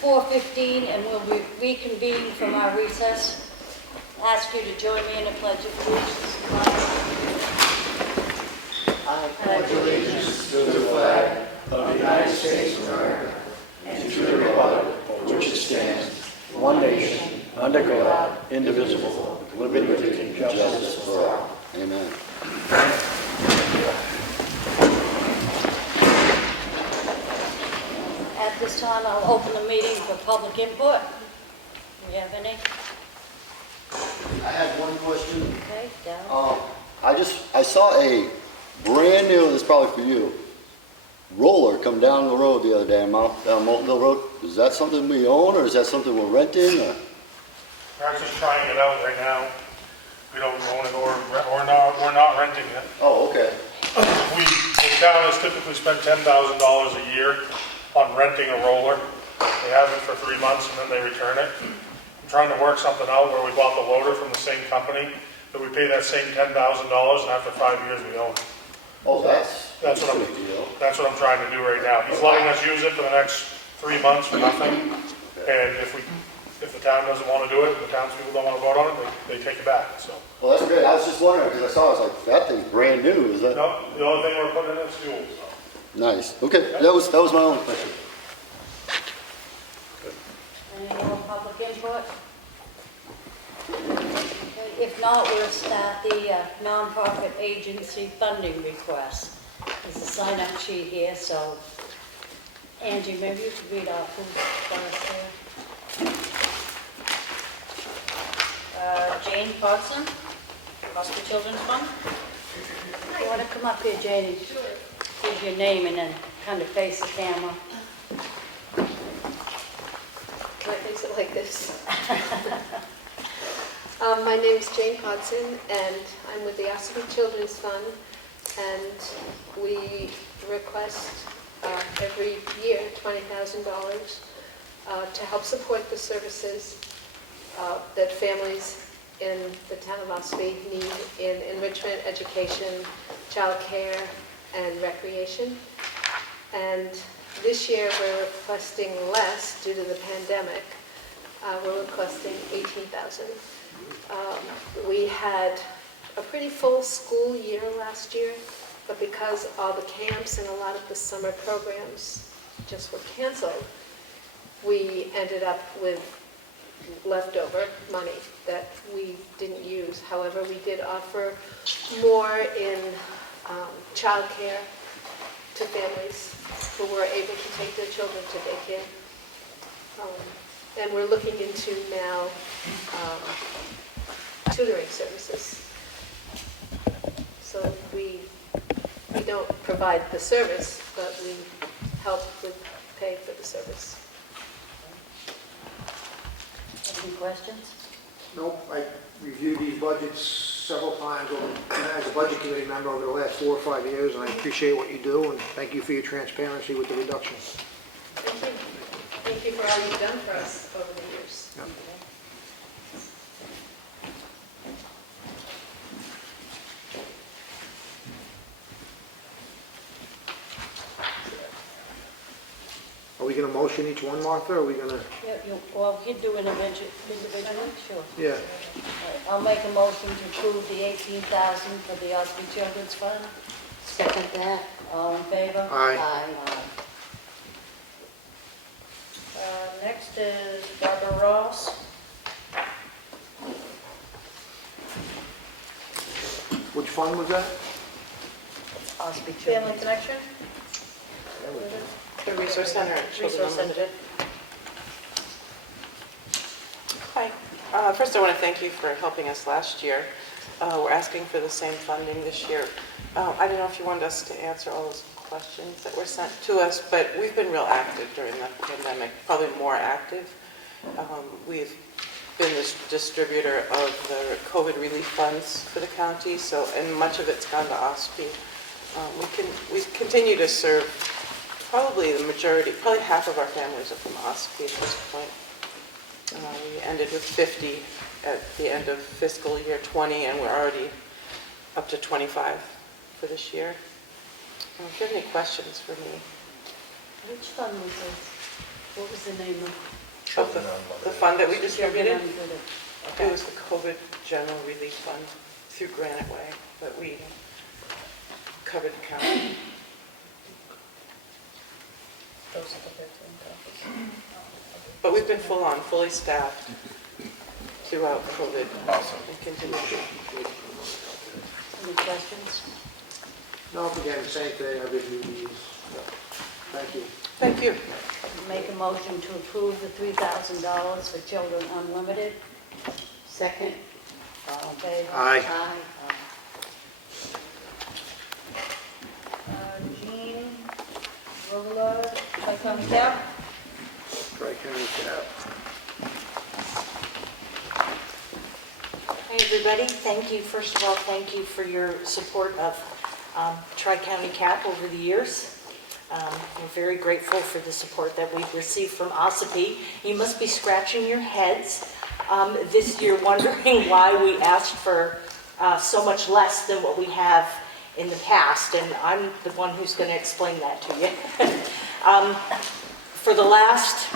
4:15 and we'll be reconvene from our recess. Ask you to join me in a pledge of allegiance. I pledge allegiance to the flag of the United States of America and to the republic for which it stands, one nation, under God, indivisible, with liberty and justice for all. Amen. At this time, I'll open the meeting for public input. Do you have any? I had one question. Okay, down. I saw a brand new, this is probably for you, roller come down the road the other day, down Moltenville Road. Is that something we own, or is that something we're renting? Or? We're just trying it out right now. We don't own it we're not renting it. Oh, okay. The town has typically spent $10,000 a year on renting a roller. They have it for 3 months and then they return it. I'm trying to work something out where we bought the loader from the same company, that we pay that same $10,000 and after 5 years we own it. Oh, that's what I'm trying to do right now. He's letting us use it for the next 3 months for nothing. And if the town doesn't want to do it, and the townspeople don't want to vote on it, they take it back. So. Well, that's great. I was just wondering, because I was like, that thing's brand new. Is that? No, the only thing we're putting in is fuel. So. Nice. Okay, that was my only question. Any more public input? Okay, if not, we'll start the nonprofit agency funding request. There's a sign-up sheet here, so Angie, maybe you could read off who's first there. Jane Hodson, Ossipee Children's Fund. You want to come up here, Janie? Sure. Give your name and then kind of face the camera. Can I face it like this? My name is Jane Hodson, and I'm with the Ossipee Children's Fund, and we request every year $20,000 to help support the services that families in the town of Ossipee need in enrichment, education, child care, and recreation. And this year we're requesting less due to the pandemic. We're requesting $18,000. We had a pretty full school year last year, but because all the camps and a lot of the summer programs just were canceled, we ended up with leftover money that we didn't use. However, we did offer more in childcare to families who were able to take their children to daycare. And we're looking into now tutoring services. So we don't provide the service, but we help with pay for the service. Any questions? Nope, I reviewed these budgets several times as a budget committee member over the last 4 or 5 years, and I appreciate what you do, and thank you for your transparency with the reductions. Thank you. Thank you for all you've done for us over the years. Yeah. Are we going to motion each one, Martha, or are we going to? Yeah, well, you do individually, sure. Yeah. I'll make a motion to approve the $18,000 for the Ossipee Children's Fund. Second that. All in favor? Aye. Aye. Next is Barbara Ross. Which fund was that? Ossipee Family Children's. Connection? The Resource Center at Children Resource Center. Unlimited. Hi. First, I want to thank you for helping us last year. We're asking for the same funding this year. I don't know if you wanted us to answer all those questions that were sent to us, but we've been real active during the pandemic, probably more active. We've been the distributor of the COVID relief funds for the county, and much of it's gone to Ossipee. We continue to serve probably the majority, probably half of our families are from Ossipee at this point. We ended with 50 at the end of fiscal year 20, and we're already up to 25 for this year. If you have any questions for me. Which fund was this? What was the name of? Of the fund that we distributed? Unlimited. It Okay. was the COVID General Relief Fund through Granite Way, but we covered the county. But we've been full on, fully staffed throughout COVID. Awesome. And continue. Any questions? No, again, same thing, I reviewed these. Thank you. Thank you. Make a motion to approve the $3,000 for Children Unlimited. Second. All in favor? Aye. Jean Roller, Tri-County Cap. Tri-County Cap. Hi, everybody. Thank you. First of all, thank you for your support of Tri-County CAP over the years. We're very grateful for the support that we've received from Ossipee. You must be scratching your heads this year wondering why we asked for so much less than what we have in the past, and I'm the one who's going to explain that to you. For the last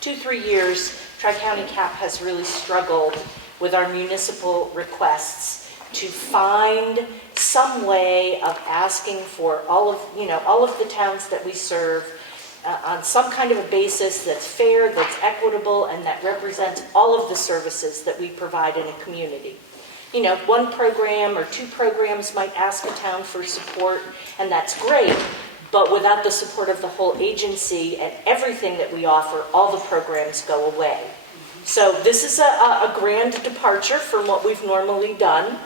2-3 years, Tri-County CAP has really struggled with our municipal requests to find some way of asking for all of the towns that we serve on some kind of a basis that's fair, that's equitable, and that represents all of the services that we provide in a community. You know, one program or 2 programs might ask a town for support, and that's great, but without the support of the whole agency and everything that we offer, all the programs go away. So this is a grand departure from what we've normally done.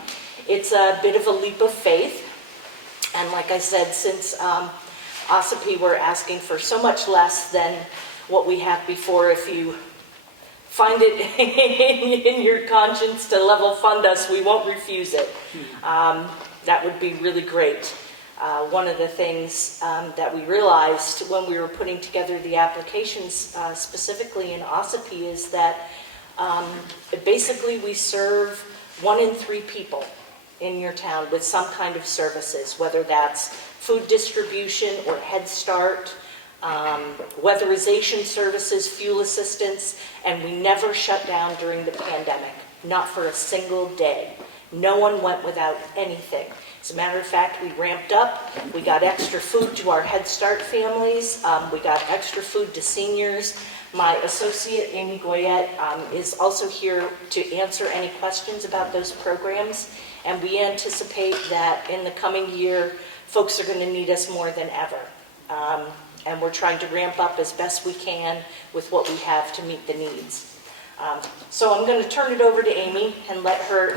It's a bit of a leap of faith. And like I said, since Ossipee, we're asking for so much less than what we have before. If you find it in your conscience to level fund us, we won't refuse it. That would be really great. One of the things that we realized when we were putting together the applications specifically in Ossipee is that basically we serve 1 in 3 people in your town with some kind of services, whether that's food distribution or Head Start, weatherization services, fuel assistance, and we never shut down during the pandemic, not for a single day. No one went without anything. As a matter of fact, we ramped up. We got extra food to our Head Start families. We got extra food to seniors. My associate, Amy Goyette, is also here to answer any questions about those programs. And we anticipate that in the coming year, folks are going to need us more than ever. And we're trying to ramp up as best we can with what we have to meet the needs. So I'm going to turn it over to Amy and let her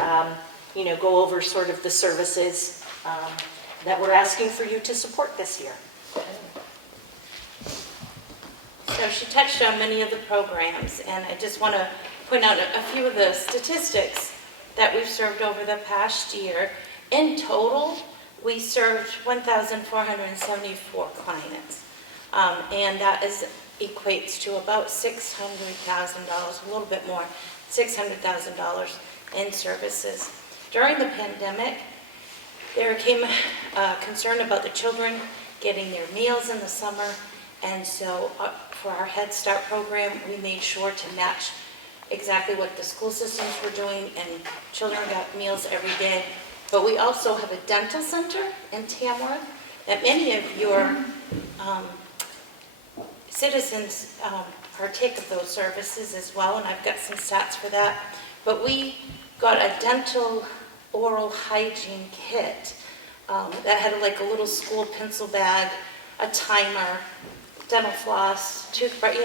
go over sort of the services that we're asking for you to support this year. So she touched on many of the programs, and I just want to point out a few of the statistics that we've served over the past year. In total, we served 1,474 clients, and that equates to about $600,000, a little bit more, $600,000 in services. During the pandemic, there came concern about the children getting their meals in the summer, and so for our Head Start program, we made sure to match exactly what the school systems were doing, and children got meals every day. But we also have a dental center in Tamworth that many of your citizens partake of those services as well, and I've got some stats for that. But we got a dental oral hygiene kit that had like a little school pencil bag, a timer, dental floss, toothbrush,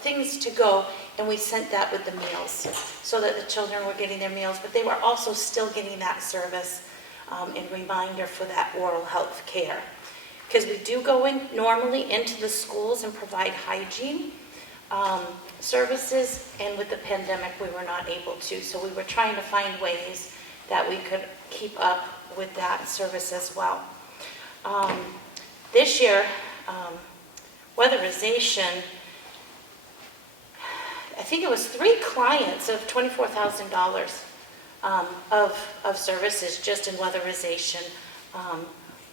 things to go, and we sent that with the meals so that the children were getting their meals, but they were also still getting that service and reminder for that oral health care. Because we do go in normally into the schools and provide hygiene services, and with the pandemic we were not able to, so we were trying to find ways that we could keep up with that service as well. This year, weatherization, I think it was 3 clients of $24,000 of services just in weatherization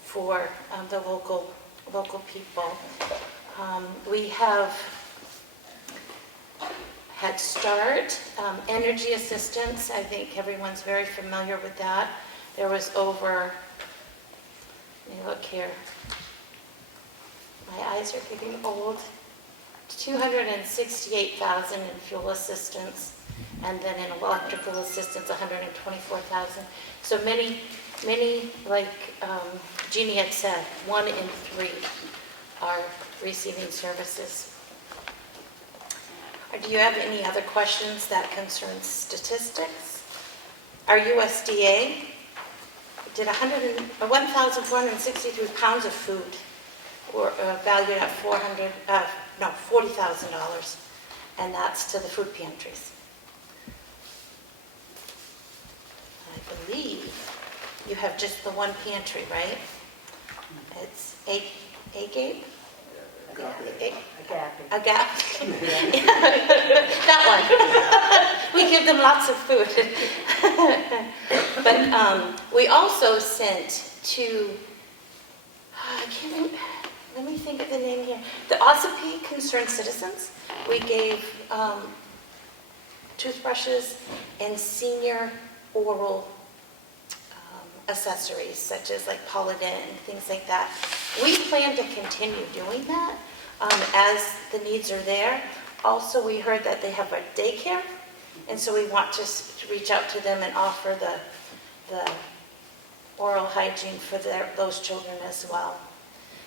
for the local people. We have Head Start, energy assistance, I think everyone's very familiar with that. There was over, let me look here, my eyes are getting old, 268,000 in fuel assistance, and then in electrical assistance, 124,000. So many, like Jeannie had said, 1 in 3 are receiving services. Do you have any other questions that concern statistics? Our USDA did 1,463 pounds of food, or valued at $40,000, and that's to the food pantries. I believe you have just the one pantry, right? It's Agape? Agape. That one. We give them lots of food. But we also sent to, let me think of the name here, the Ossipee Concerned Citizens. We gave toothbrushes and senior oral accessories, such as like Polident and things like that. We plan to continue doing that as the needs are there. Also, we heard that they have a daycare, and so we want to reach out to them and offer the oral hygiene for those children as well.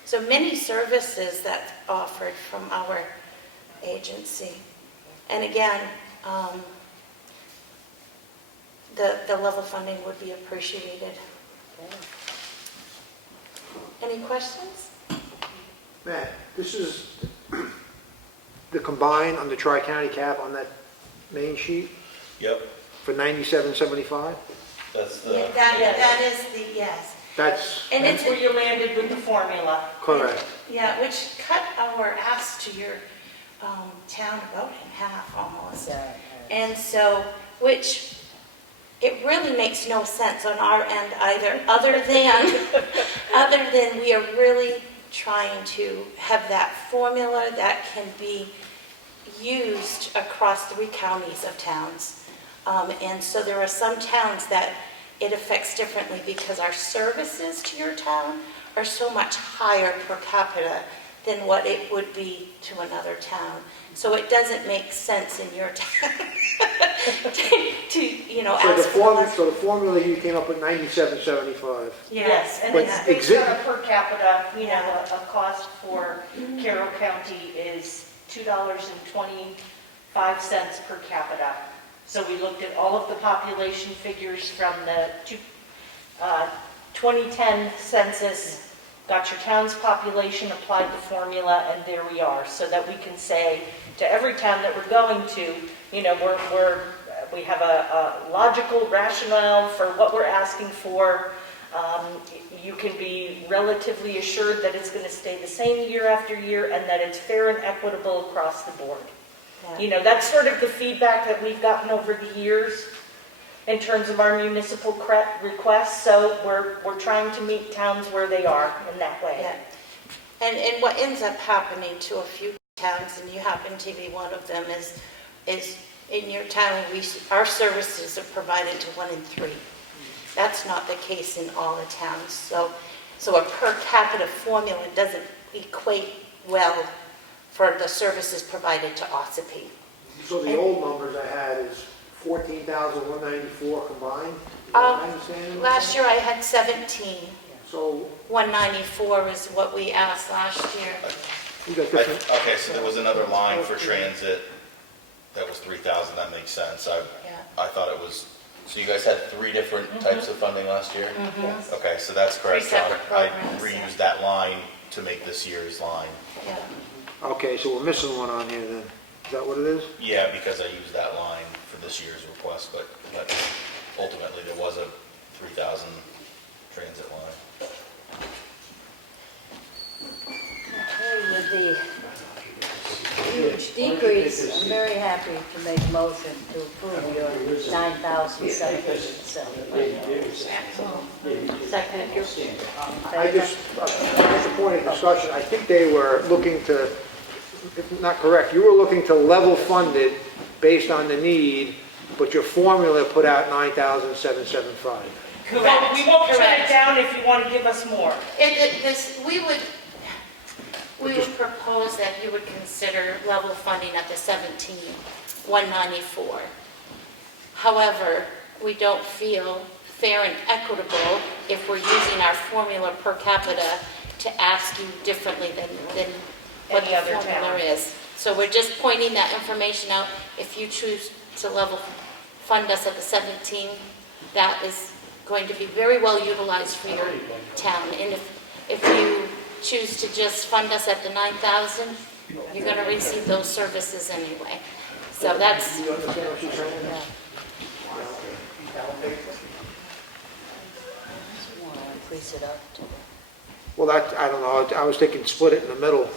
So many services that offered from our agency. And again, the level funding would be appreciated. Any questions? Matt, this is the combine on the Tri-County cap on that main sheet Yep, for $97.75? that's the. Yeah, that is the, yes. That's And it's, Where you landed with the formula. correct. yeah, which cut our ask to your town about in half almost. And so, which, it really makes no sense on our end either, other than we are really trying to have that formula that can be used across 3 counties of towns. And so there are some towns that it affects differently because our services to your town are so much higher per capita than what it would be to another town. So it doesn't make sense in your town to ask for less. So the formula you came up with $97.75. Yes, and But it's based exi- on a per capita, a cost for Carroll County is $2.25 per capita. So we looked at all of the population figures from the 2010 census, got your town's population, applied the formula, and there we are. So that we can say to every town that we're going to, we have a logical rationale for what we're asking for. You can be relatively assured that it's going to stay the same year after year and that it's fair and equitable across the board. Yeah. That's sort of the feedback that we've gotten over the years in terms of our municipal requests. So we're trying to meet towns where they are in that way. Yeah. And what ends up happening to a few towns, and you happen to be one of them, is in your town, our services are provided to 1 in 3. That's not the case in all the towns. So a per capita formula doesn't equate well for the services provided to Ossipee. So the old numbers I had is $14,194 combined? Is that what I'm understanding? Last year I had 17. So 194 is what we asked last year. you got different, Okay, so there was another line for transit that was 3,000, that makes sense. Yeah. I thought it was, so you guys had 3 different types of funding last year? Mhm. Okay, so that's correct. 3 separate So I programs, reused that line to make this year's line. Yeah. okay, so we're missing one on here then. Is that what it is? Yeah, because I used that line for this year's request, but ultimately there was a 3,000 transit line. Okay, with the huge decrease, I'm very happy to make a motion to approve your $9,775. Second. I just, as a point of discussion, I think they were looking to, if not correct, you were looking to level fund it based on the need, but your formula put out 9,775. Correct. We won't turn it Correct. down if you want to give us more. We would propose that you would consider level funding at the 17,194. However, we don't feel fair and equitable if we're using our formula per capita to ask you differently than what Any the other formula town. is. So we're just pointing that information out. If you choose to level fund us at the 17, that is going to be very well utilized for your town. And if you choose to just fund us at the 9,000, you're going to receive those services anyway. So that's, You understand what she's saying? Yeah. Want to increase it up to, Well, I don't know, I was thinking split it in the middle,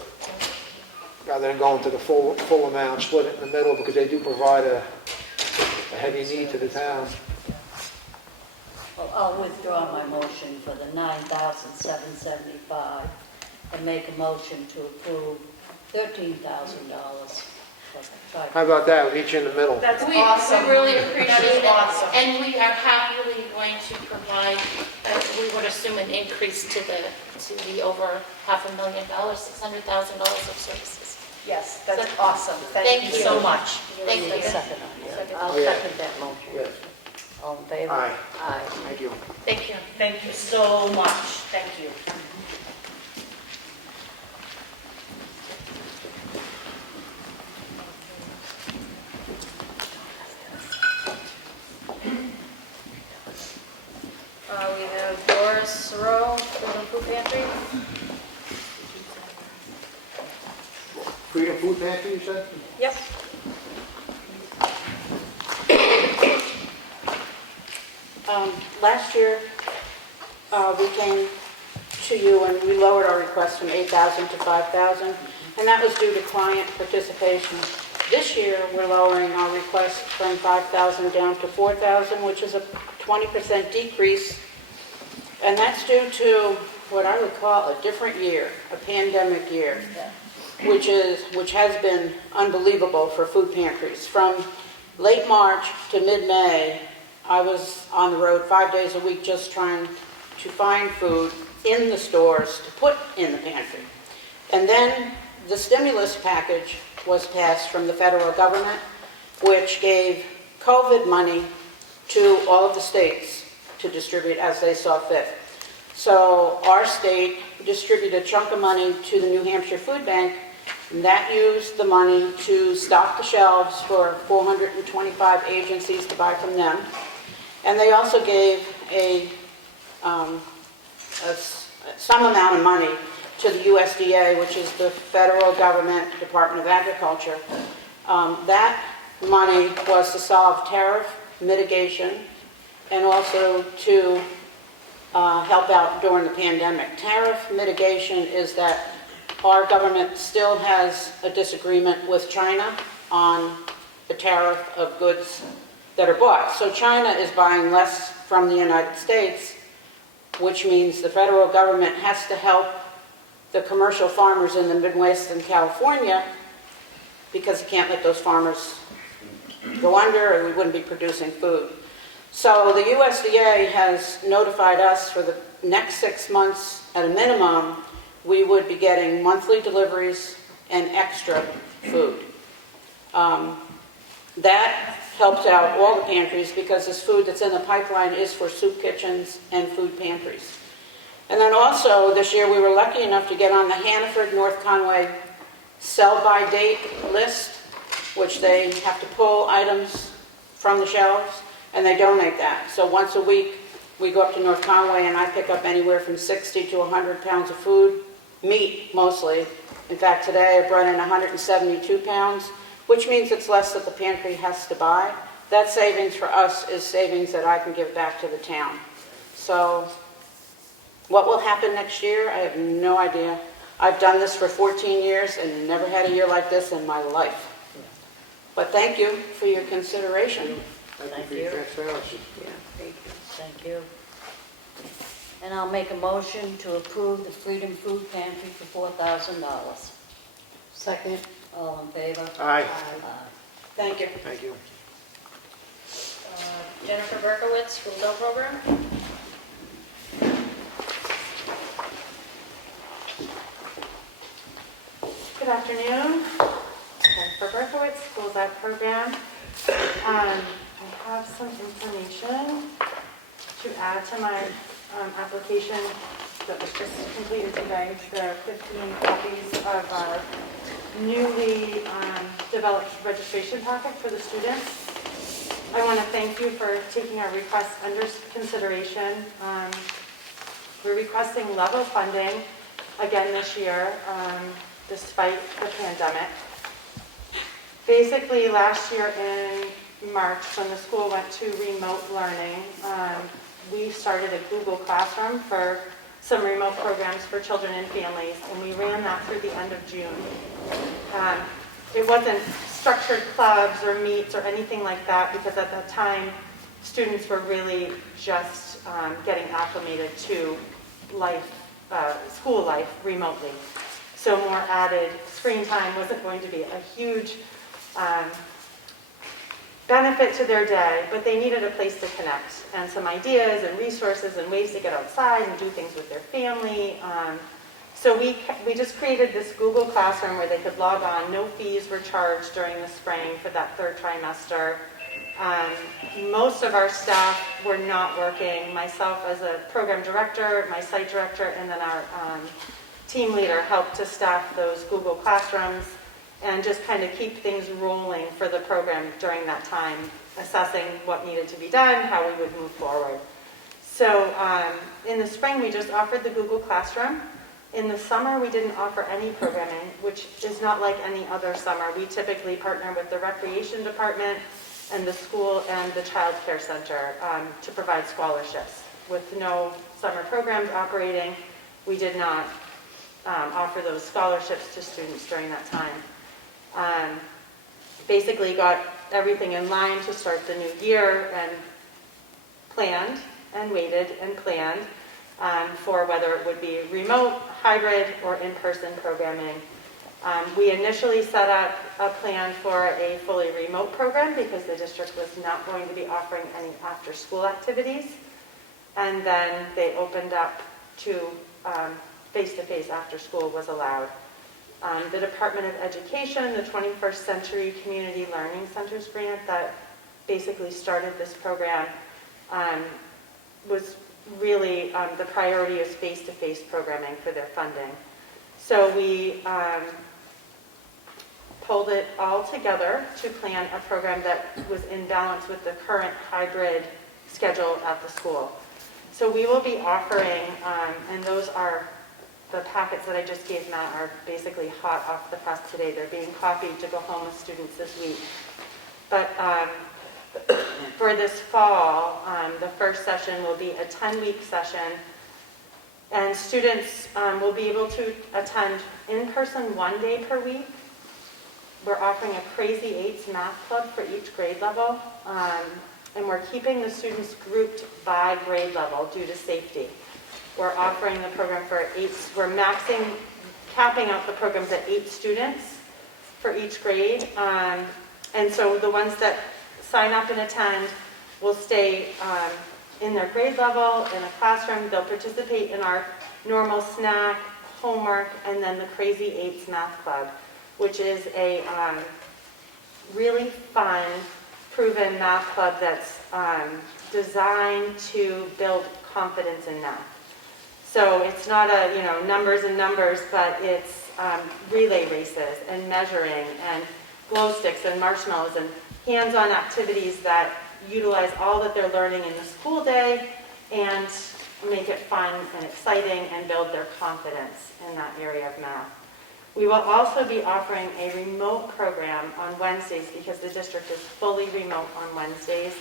rather than going to the full amount, split it in the middle, because they do provide a heavy need to the town. well, I'll withdraw my motion for the 9,775 and make a motion to approve $13,000 for the How tri- about that, we'll meet you in the middle? That's we awesome. really That appreciate is it. awesome. And we are happily going to provide, we would assume an increase to the over $500,000, $600,000 of services. Yes, that's awesome. Thank you so much. Thank Need a you. second on that. I'll Oh, yeah. second that motion. Yes. All in favor? Aye. Aye. Thank you. Thank you. Thank you so much. Thank you. We have Doris Rowe from the food pantry. Freedom Food Pantry, you said? Yep. Last year, we came to you and we lowered our request from 8,000 to 5,000, and that was due to client participation. This year, we're lowering our request from 5,000 down to 4,000, which is a 20% decrease, and that's due to what I would call a different year, a pandemic year, which has been unbelievable for food pantries. From late March to mid-May, I was on the road 5 days a week just trying to find food in the stores to put in the pantry. And then the stimulus package was passed from the federal government, which gave COVID money to all of the states to distribute as they saw fit. So our state distributed a chunk of money to the New Hampshire Food Bank, and that used the money to stock the shelves for 425 agencies to buy from them. And they also gave some amount of money to the USDA, which is the federal government Department of Agriculture. That money was to solve tariff mitigation and also to help out during the pandemic. Tariff mitigation is that our government still has a disagreement with China on the tariff of goods that are bought. So China is buying less from the United States, which means the federal government has to help the commercial farmers in the Midwest and California, because you can't let those farmers go under or we wouldn't be producing food. So the USDA has notified us for the next 6 months at a minimum, we would be getting monthly deliveries and extra food. That helps out all the pantries because this food that's in the pipeline is for soup kitchens and food pantries. And then also this year we were lucky enough to get on the Hannaford North Conway sell-by date list, which they have to pull items from the shelves and they donate that. So once a week we go up to North Conway and I pick up anywhere from 60 to 100 pounds of food, meat mostly. In fact, today I brought in 172 pounds, which means it's less that the pantry has to buy. That savings for us is savings that I can give back to the town. So what will happen next year, I have no idea. I've done this for 14 years and never had a year like this in my life. But thank you for your consideration. Thank you for your transparency. Yeah, thank you. Thank you. And I'll make a motion to approve the Freedom Food Pantry for $4,000. Second. All in favor? Aye. Aye. Thank you. Thank you. Jennifer Berkowitz, School Bell Program. Good afternoon. Jennifer Berkowitz, Schools Out Program. I have some information to add to my application that was just completed today. There are 15 copies of our newly developed registration packet for the students. I want to thank you for taking our request under consideration. We're requesting level funding again this year, despite the pandemic. Basically, last year in March, when the school went to remote learning, we started a Google Classroom for some remote programs for children and families, and we ran that through the end of June. It wasn't structured clubs or meets or anything like that, because at that time, students were really just getting acclimated to life, school life remotely. So more added screen time wasn't going to be a huge benefit to their day, but they needed a place to connect and some ideas and resources and ways to get outside and do things with their family. So we just created this Google Classroom where they could log on. No fees were charged during the spring for that third trimester. Most of our staff were not working. Myself as a program director, my site director, and then our team leader helped to staff those Google Classrooms and just kind of keep things rolling for the program during that time, assessing what needed to be done, how we would move forward. So in the spring, we just offered the Google Classroom. In the summer, we didn't offer any programming, which is not like any other summer. We typically partner with the recreation department and the school and the child care center to provide scholarships. With no summer programs operating, we did not offer those scholarships to students during that time. Basically got everything in line to start the new year and planned and waited and planned for whether it would be remote, hybrid, or in-person programming. We initially set up a plan for a fully remote program because the district was not going to be offering any after-school activities. And then they opened up to face-to-face after school was allowed. The Department of Education, the 21st Century Community Learning Centers grant that basically started this program was really the priority is face-to-face programming for their funding. So we pulled it all together to plan a program that was in balance with the current hybrid schedule at the school. So we will be offering, and those are the packets that I just gave Matt are basically hot off the press today. They're being copied to go home with students this week. But for this fall, the first session will be a 10-week session, and students will be able to attend in person 1 day per week. We're offering a Crazy Eights math club for each grade level, and we're keeping the students grouped by grade level due to safety. We're offering the program for 8, we're capping out the programs at 8 students for each grade. And so the ones that sign up and attend will stay in their grade level in a classroom. They'll participate in our normal snack, homework, and then the Crazy Eights Math Club, which is a really fun, proven math club that's designed to build confidence in math. So it's not numbers and numbers, but it's relay races and measuring and glow sticks and marshmallows and hands-on activities that utilize all that they're learning in the school day and make it fun and exciting and build their confidence in that area of math. We will also be offering a remote program on Wednesdays because the district is fully remote on Wednesdays.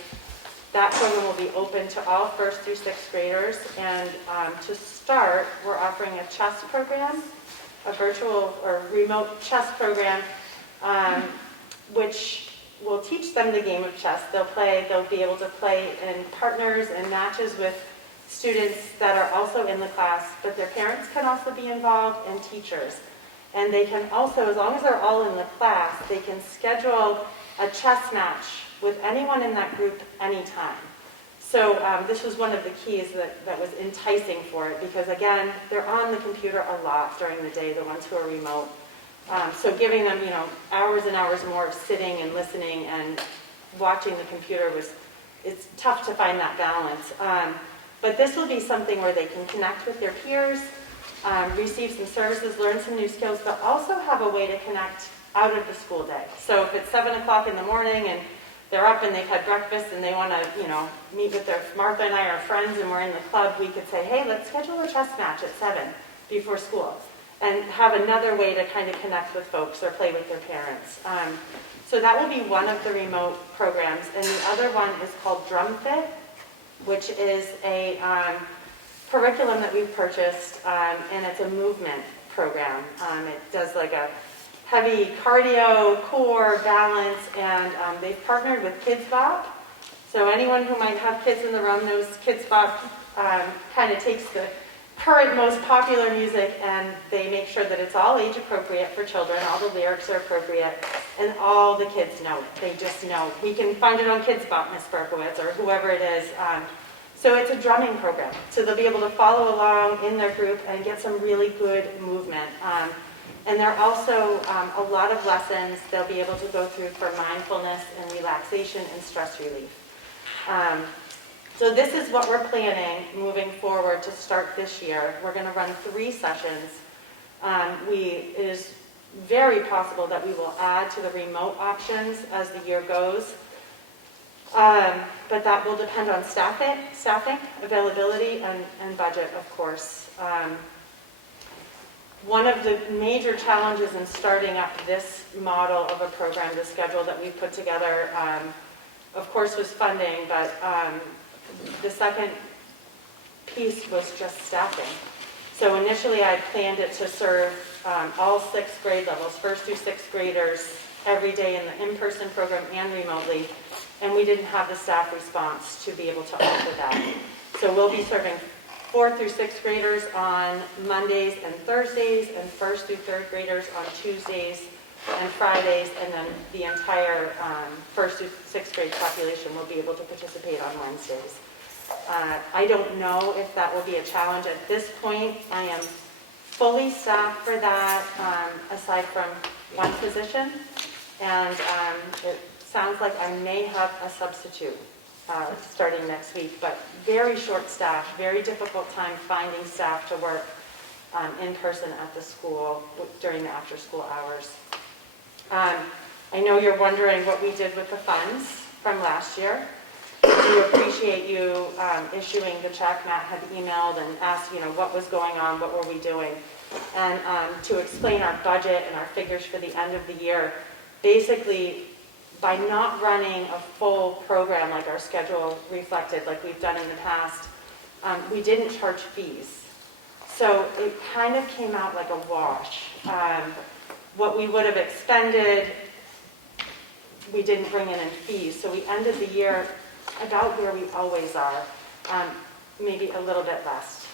That program will be open to all 1st through 6th graders, and to start, we're offering a chess program, a virtual or remote chess program, which will teach them the game of chess. They'll be able to play in partners and matches with students that are also in the class, but their parents can also be involved and teachers. And they can also, as long as they're all in the class, they can schedule a chess match with anyone in that group anytime. So this was one of the keys that was enticing for it, because again, they're on the computer a lot during the day, the ones who are remote. So giving them, hours and hours more of sitting and listening and watching the computer it's tough to find that balance. But this will be something where they can connect with their peers, receive some services, learn some new skills, but also have a way to connect out of the school day. So if it's 7 o'clock in the morning and they're up and they've had breakfast and they want to, meet with Martha and I are friends and we're in the club, we could say, hey, let's schedule a chess match at 7 before school, and have another way to kind of connect with folks or play with their parents. So that will be one of the remote programs. And the other one is called Drum Fit, which is a curriculum that we've purchased, and it's a movement program. It does like a heavy cardio, core, balance, and they've partnered with Kids Bop. So anyone who might have kids in the room knows Kids Bop kind of takes the current most popular music and they make sure that it's all age appropriate for children, all the lyrics are appropriate, and all the kids know it. They just know. We can find it on Kids Bop, Miss Berkowitz, or whoever it is. So it's a drumming program. So they'll be able to follow along in their group and get some really good movement. And there are also a lot of lessons they'll be able to go through for mindfulness and relaxation and stress relief. So this is what we're planning moving forward to start this year. We're going to run 3 sessions. It is very possible that we will add to the remote options as the year goes. But that will depend on staffing, availability, and budget, of course. One of the major challenges in starting up this model of a program, the schedule that we put together, of course, was funding, but the second piece was just staffing. So initially I planned it to serve all 6th grade levels, 1st through 6th graders, every day in the in-person program and remotely, and we didn't have the staff response to be able to offer that. So we'll be serving 4th through 6th graders on Mondays and Thursdays, and 1st through 3rd graders on Tuesdays and Fridays, and then the entire 1st through 6th grade population will be able to participate on Wednesdays. I don't know if that will be a challenge. At this point, I am fully staffed for that, aside from one position, and it sounds like I may have a substitute starting next week, but very short staff, very difficult time finding staff to work in person at the school during the after-school hours. I know you're wondering what we did with the funds from last year. We appreciate you issuing the check. Matt had emailed and asked, what was going on, what were we doing? And to explain our budget and our figures for the end of the year, basically, by not running a full program like our schedule reflected, like we've done in the past, we didn't charge fees. So it kind of came out like a wash. What we would have expended, we didn't bring in fees. So we ended the year about where we always are, maybe a little bit less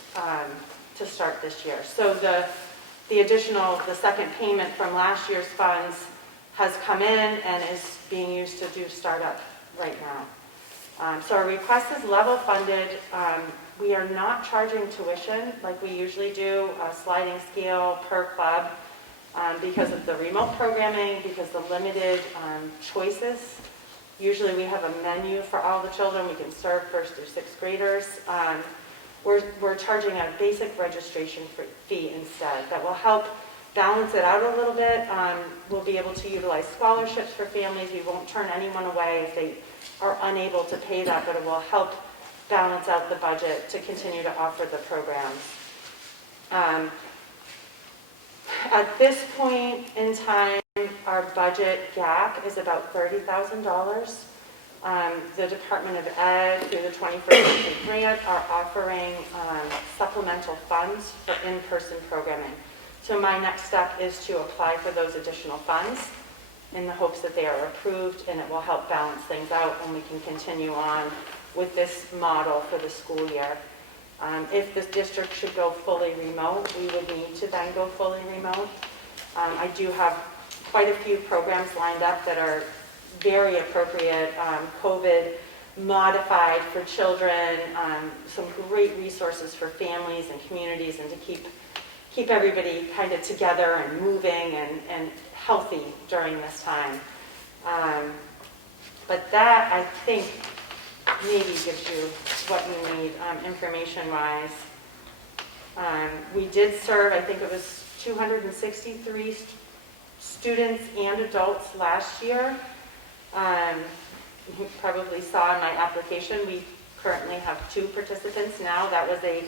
to start this year. So the second payment from last year's funds has come in and is being used to do startup right now. So our request is level funded. We are not charging tuition like we usually do, a sliding scale per club, because of the remote programming, because the limited choices. Usually we have a menu for all the children. We can serve 1st through 6th graders. We're charging a basic registration fee instead that will help balance it out a little bit. We'll be able to utilize scholarships for families. We won't turn anyone away if they are unable to pay that, but it will help balance out the budget to continue to offer the programs. At this point in time, our budget gap is about $30,000. The Department of Ed, through the 21st Century Grant, are offering supplemental funds for in-person programming. So my next step is to apply for those additional funds in the hopes that they are approved, and it will help balance things out and we can continue on with this model for the school year. If this district should go fully remote, we would need to then go fully remote. I do have quite a few programs lined up that are very appropriate, COVID modified for children, some great resources for families and communities, and to keep everybody kind of together and moving and healthy during this time. But that, I think, maybe gives you what you need information-wise. We did serve, I think it was 263 students and adults last year. You probably saw in my application, we currently have 2 participants now. That was a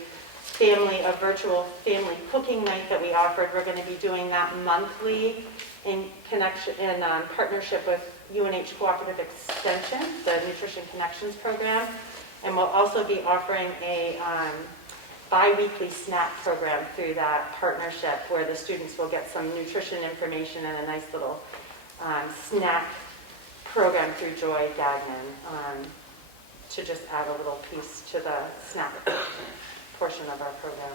virtual family cooking night that we offered. We're going to be doing that monthly in partnership with UNH Cooperative Extension, the Nutrition Connections program. And we'll also be offering a bi-weekly snack program through that partnership, where the students will get some nutrition information and a nice little snack program through Joy Gagnon to just add a little piece to the snack portion of our program.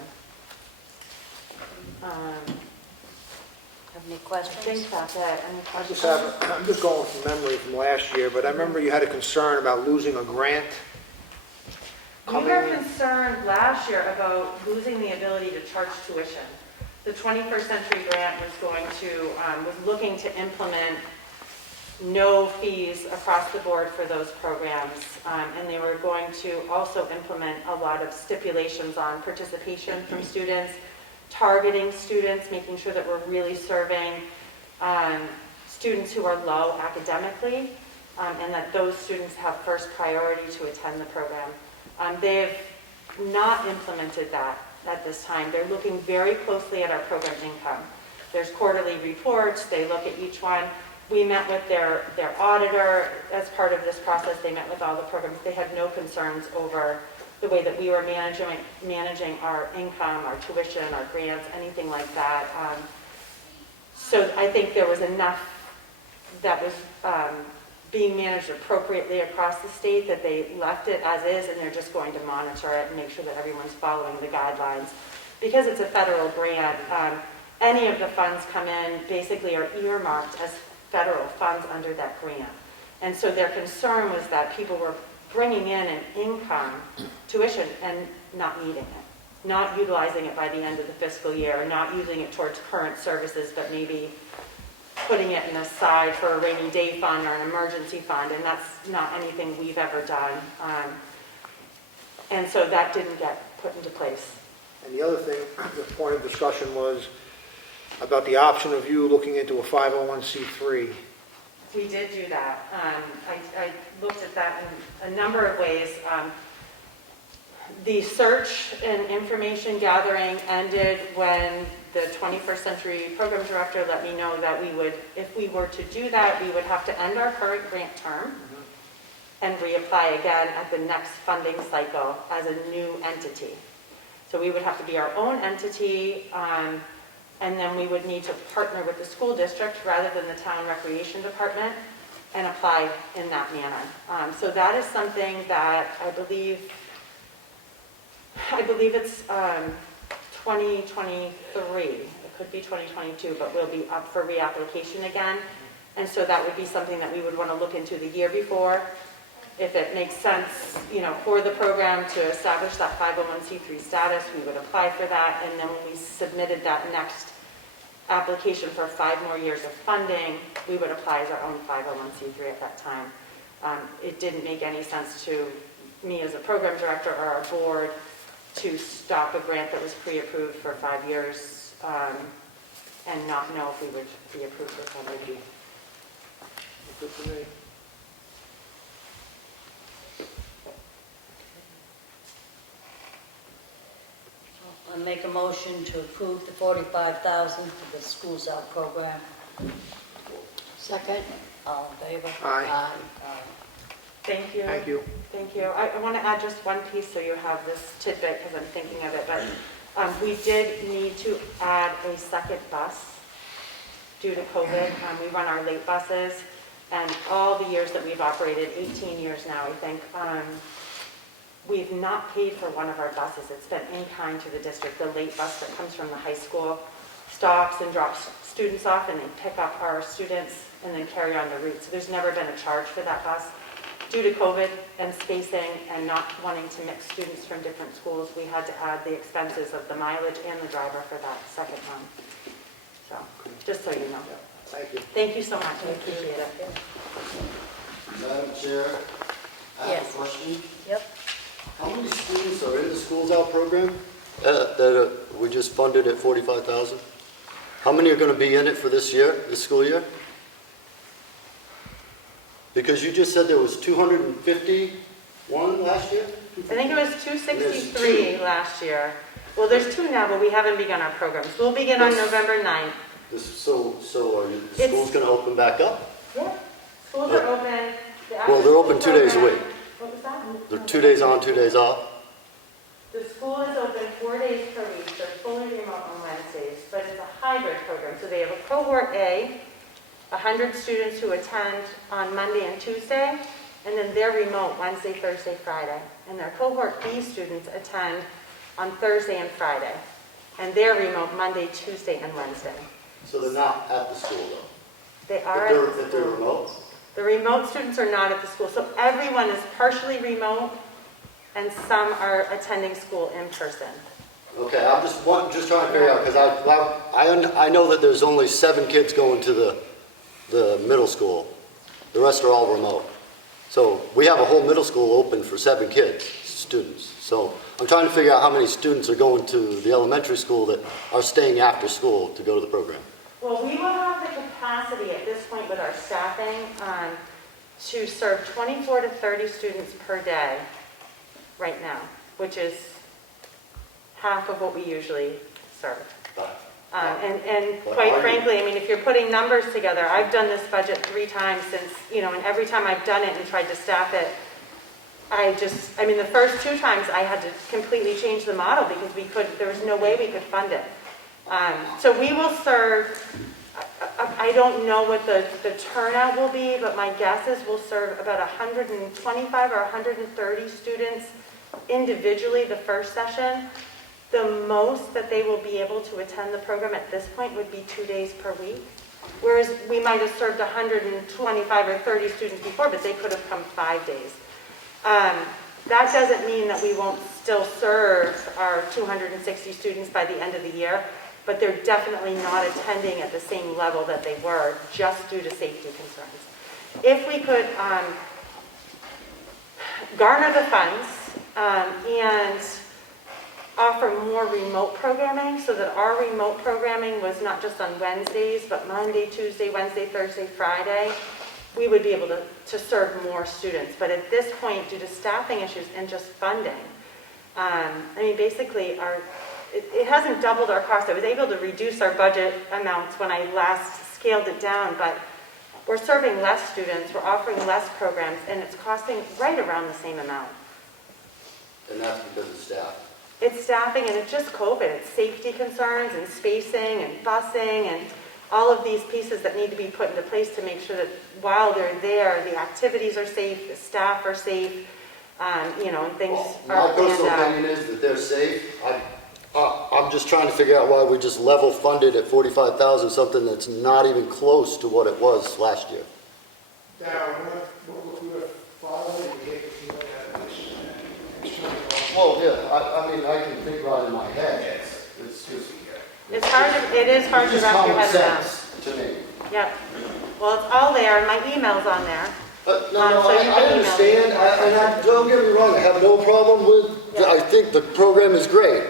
Have any I questions? think that's it. Any questions? I'm just going from memory from last year, but I remember you had a concern about losing a grant. We were concerned last year about losing the ability to charge tuition. The 21st Century Grant was looking to implement no fees across the board for those programs, and they were going to also implement a lot of stipulations on participation from students, targeting students, making sure that we're really serving students who are low academically, and that those students have first priority to attend the program. They've not implemented that at this time. They're looking very closely at our program income. There's quarterly reports. They look at each one. We met with their auditor as part of this process. They met with all the programs. They had no concerns over the way that we were managing our income, our tuition, our grants, anything like that. So I think there was enough that was being managed appropriately across the state that they left it as is, and they're just going to monitor it and make sure that everyone's following the guidelines. Because it's a federal grant, any of the funds come in basically are earmarked as federal funds under that grant. And so their concern was that people were bringing in an income, tuition, and not needing it, not utilizing it by the end of the fiscal year, not using it towards current services, but maybe putting it in a side for a rainy day fund or an emergency fund, and that's not anything we've ever done. And so that didn't get put into place. And the other thing, the point of discussion was about the option of you looking into a 501c3. We did do that. I looked at that in a number of ways. The search and information gathering ended when the 21st Century Program Director let me know that if we were to do that, we would have to end our current grant term and reapply again at the next funding cycle as a new entity. So we would have to be our own entity, and then we would need to partner with the school district rather than the town recreation department and apply in that manner. So that is something that I believe it's 2023. It could be 2022, but we'll be up for reapplication again. And so that would be something that we would want to look into the year before. If it makes sense, for the program to establish that 501c3 status, we would apply for that. And then when we submitted that next application for 5 more years of funding, we would apply as our own 501c3 at that time. It didn't make any sense to me as a program director or our board to stop a grant that was pre-approved for 5 years and not know if we would be approved for funding. Good for me. I make a motion to approve the $45,000 for the Schools Out program. Second. All in favor? Aye. Aye. Thank you. Thank you. Thank you. I want to add just one piece so you have this tidbit because I'm thinking of it, but we did need to add a second bus due to COVID. We run our late buses, and all the years that we've operated, 18 years now, I think, we've not paid for one of our buses. It's been in kind to the district. The late bus that comes from the high school stops and drops students off, and they pick up our students and then carry on the route. So there's never been a charge for that bus. Due to COVID and spacing and not wanting to mix students from different schools, we had to add the expenses of the mileage and the driver for that second run. So, just so you know. Thank you. Thank you so much, I appreciate it. Madam Chair, I have Yes. a question. Yep. How many students are in the Schools Out program that we just funded at 45,000? How many are going to be in it for this year, this school year? Because you just said there was 251 last year? I think it was 263 last year. Well, there's 2 now, but we haven't begun our programs. We'll begin on November 9th. So are the schools going to open back up? Yeah, schools are open. Well, they're open 2 days a week. What was that? They're 2 days on, 2 days off? The school is open 4 days per week. They're fully remote on Wednesdays, but it's a hybrid program. So they have a cohort A, 100 students who attend on Monday and Tuesday, and then they're remote Wednesday, Thursday, Friday. And their cohort B students attend on Thursday and Friday, and they're remote Monday, Tuesday, and Wednesday. So they're not at the school though? They are at the If they're school. remote? The remote students are not at the school, so everyone is partially remote, and some are attending school in person. Okay, I'm just trying to figure out, because I know that there's only 7 kids going to the middle school. The rest are all remote. So we have a whole middle school open for 7 kids, students. So I'm trying to figure out how many students are going to the elementary school that are staying after school to go to the program. Well, we will have the capacity at this point with our staffing to serve 24 to 30 students per day right now, which is half of what we usually serve. And quite frankly, I mean, if you're putting numbers together, I've done this budget 3 times since, and every time I've done it and tried to staff it, the first 2 times I had to completely change the model because there was no way we could fund it. So we will serve, I don't know what the turnout will be, but my guess is we'll serve about 125 or 130 students individually the first session. The most that they will be able to attend the program at this point would be 2 days per week. Whereas we might have served 125 or 30 students before, but they could have come 5 days. That doesn't mean that we won't still serve our 260 students by the end of the year, but they're definitely not attending at the same level that they were just due to safety concerns. If we could garner the funds and offer more remote programming so that our remote programming was not just on Wednesdays, but Monday, Tuesday, Wednesday, Thursday, Friday, we would be able to serve more students. But at this point, due to staffing issues and just funding, basically it hasn't doubled our cost. I was able to reduce our budget amounts when I last scaled it down, but we're serving less students, we're offering less programs, and it's costing right around the same amount. And that's because of staff. It's staffing and it's just COVID. It's safety concerns and spacing and busing and all of these pieces that need to be put into place to make sure that while they're there, the activities are safe, the staff are safe, and things are My personal planned out. opinion is that they're safe. I'm just trying to figure out why we just level funded at 45,000, something that's not even close to what it was last year. Well, yeah, I can think about it in my head. It's just. It is hard to wrap your head around. It's just common sense to me. Yep. Well, it's all there. My email's on there. No, So you I can email understand, don't get me wrong, I have no problem with, I think the program is great.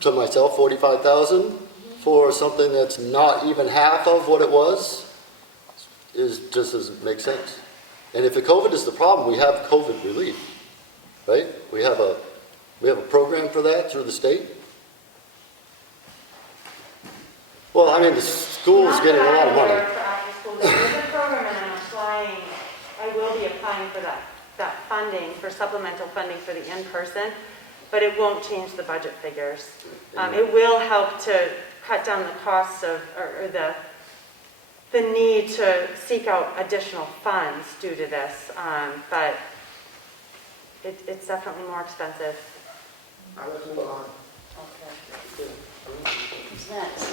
To myself, 45,000 for something that's not even half of what it was, just doesn't make sense. And if the COVID is the problem, we have COVID relief, right? We have a program for that through the state. Well, the school is getting a lot of money. For after school. There is a program and I will be applying for that funding, for supplemental funding for the in-person, but it won't change the budget figures. It will help to cut down the costs or the need to seek out additional funds due to this, but it's definitely more expensive. Let's move on. Okay. Who's next?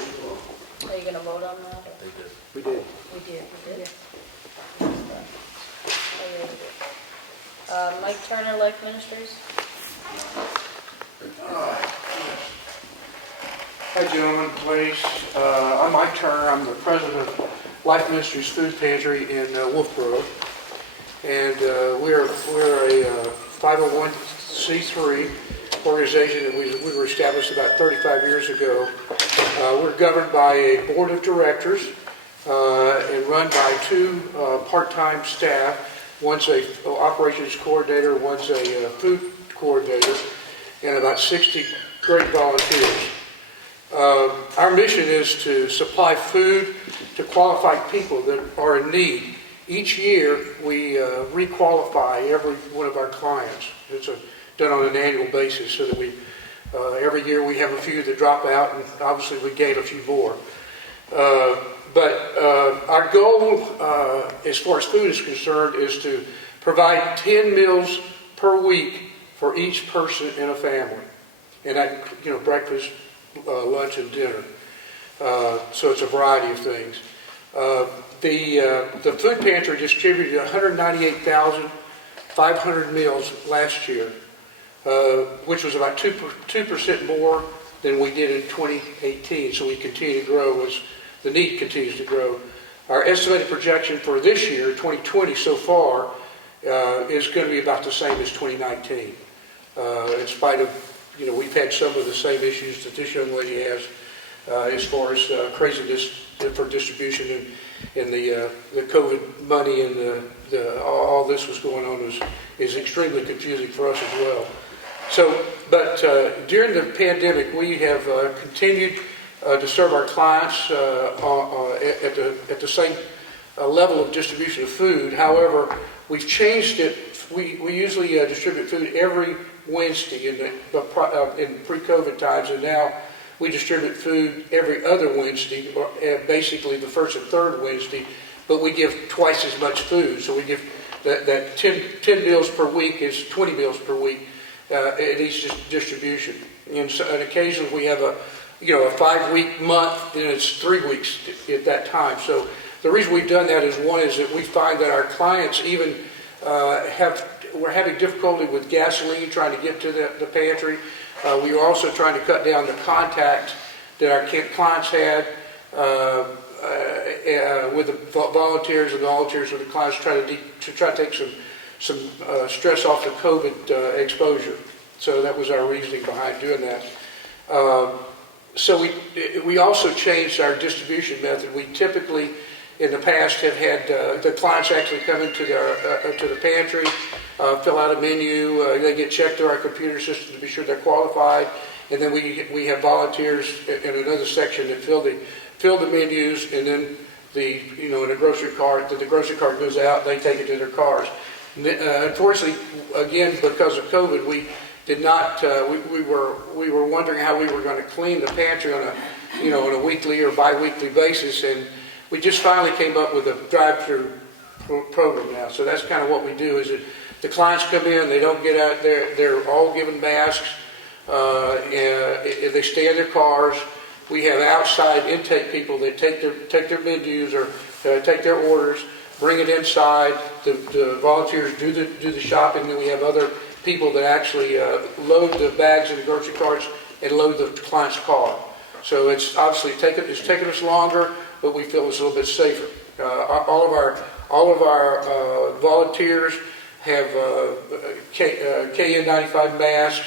you gonna vote on that? or- They did. We did. We did. Mike Turner, Life Ministries? Hi, gentlemen, ladies. I'm Mike Turner. I'm the president of Life Ministries Food Pantry in Wolfboro. And we're a 501c3 organization that we were established about 35 years ago. We're governed by a board of directors and run by two part-time staff. One's a operations coordinator, one's a food coordinator, and about 60 great volunteers. Our mission is to supply food to qualified people that are in need. Each year, we re-qualify every one of our clients. It's done on an annual basis, so that every year we have a few that drop out, and obviously we gain a few more. But our goal, as far as food is concerned, is to provide 10 meals per week for each person in a family. And that, breakfast, lunch, and dinner. So it's a variety of things. The food pantry distributed 198,500 meals last year, which was about 2% more than we did in 2018. So we continue to grow as the need continues to grow. Our estimated projection for this year, 2020 so far, is going to be about the same as 2019. In spite of, we've had some of the same issues that this young lady has as far as craziness for distribution and the COVID money and all this was going on is extremely confusing for us as well. So, but during the pandemic, we have continued to serve our clients at the same level of distribution of food. However, we've changed it. We usually distribute food every Wednesday in pre-COVID times, and now we distribute food every other Wednesday, or basically the first and third Wednesday, but we give twice as much food. So we give that 10 meals per week is 20 meals per week at each distribution. And occasionally we have a 5-week month, and it's 3 weeks at that time. So the reason we've done that is, one is that we find that our clients even we're having difficulty with gasoline trying to get to the pantry. We are also trying to cut down the contact that our clients had with the volunteers and volunteers with the clients, to try to take some stress off the COVID exposure. So that was our reasoning behind doing that. So we also changed our distribution method. We typically, in the past, have had the clients actually come into to the pantry, fill out a menu. They get checked through our computer system to be sure they're qualified, and then we have volunteers in another section that fill the menus, and then in a grocery cart. The grocery cart goes out. They take it to their cars. Unfortunately, again, because of COVID, we did not. We were wondering how we were going to clean the pantry on a weekly or bi-weekly basis, and we just finally came up with a drive-through program now. So that's kind of what we do. Is that the clients come in, they don't get out there. They're all given masks. They stay in their cars. We have outside intake people that take their menus or take their orders, bring it inside. The volunteers do the shopping. Then we have other people that actually load the bags in the grocery carts and load the client's car. So it's obviously taken us longer, but we feel it's a little bit safer. All of our volunteers have KN95 masks.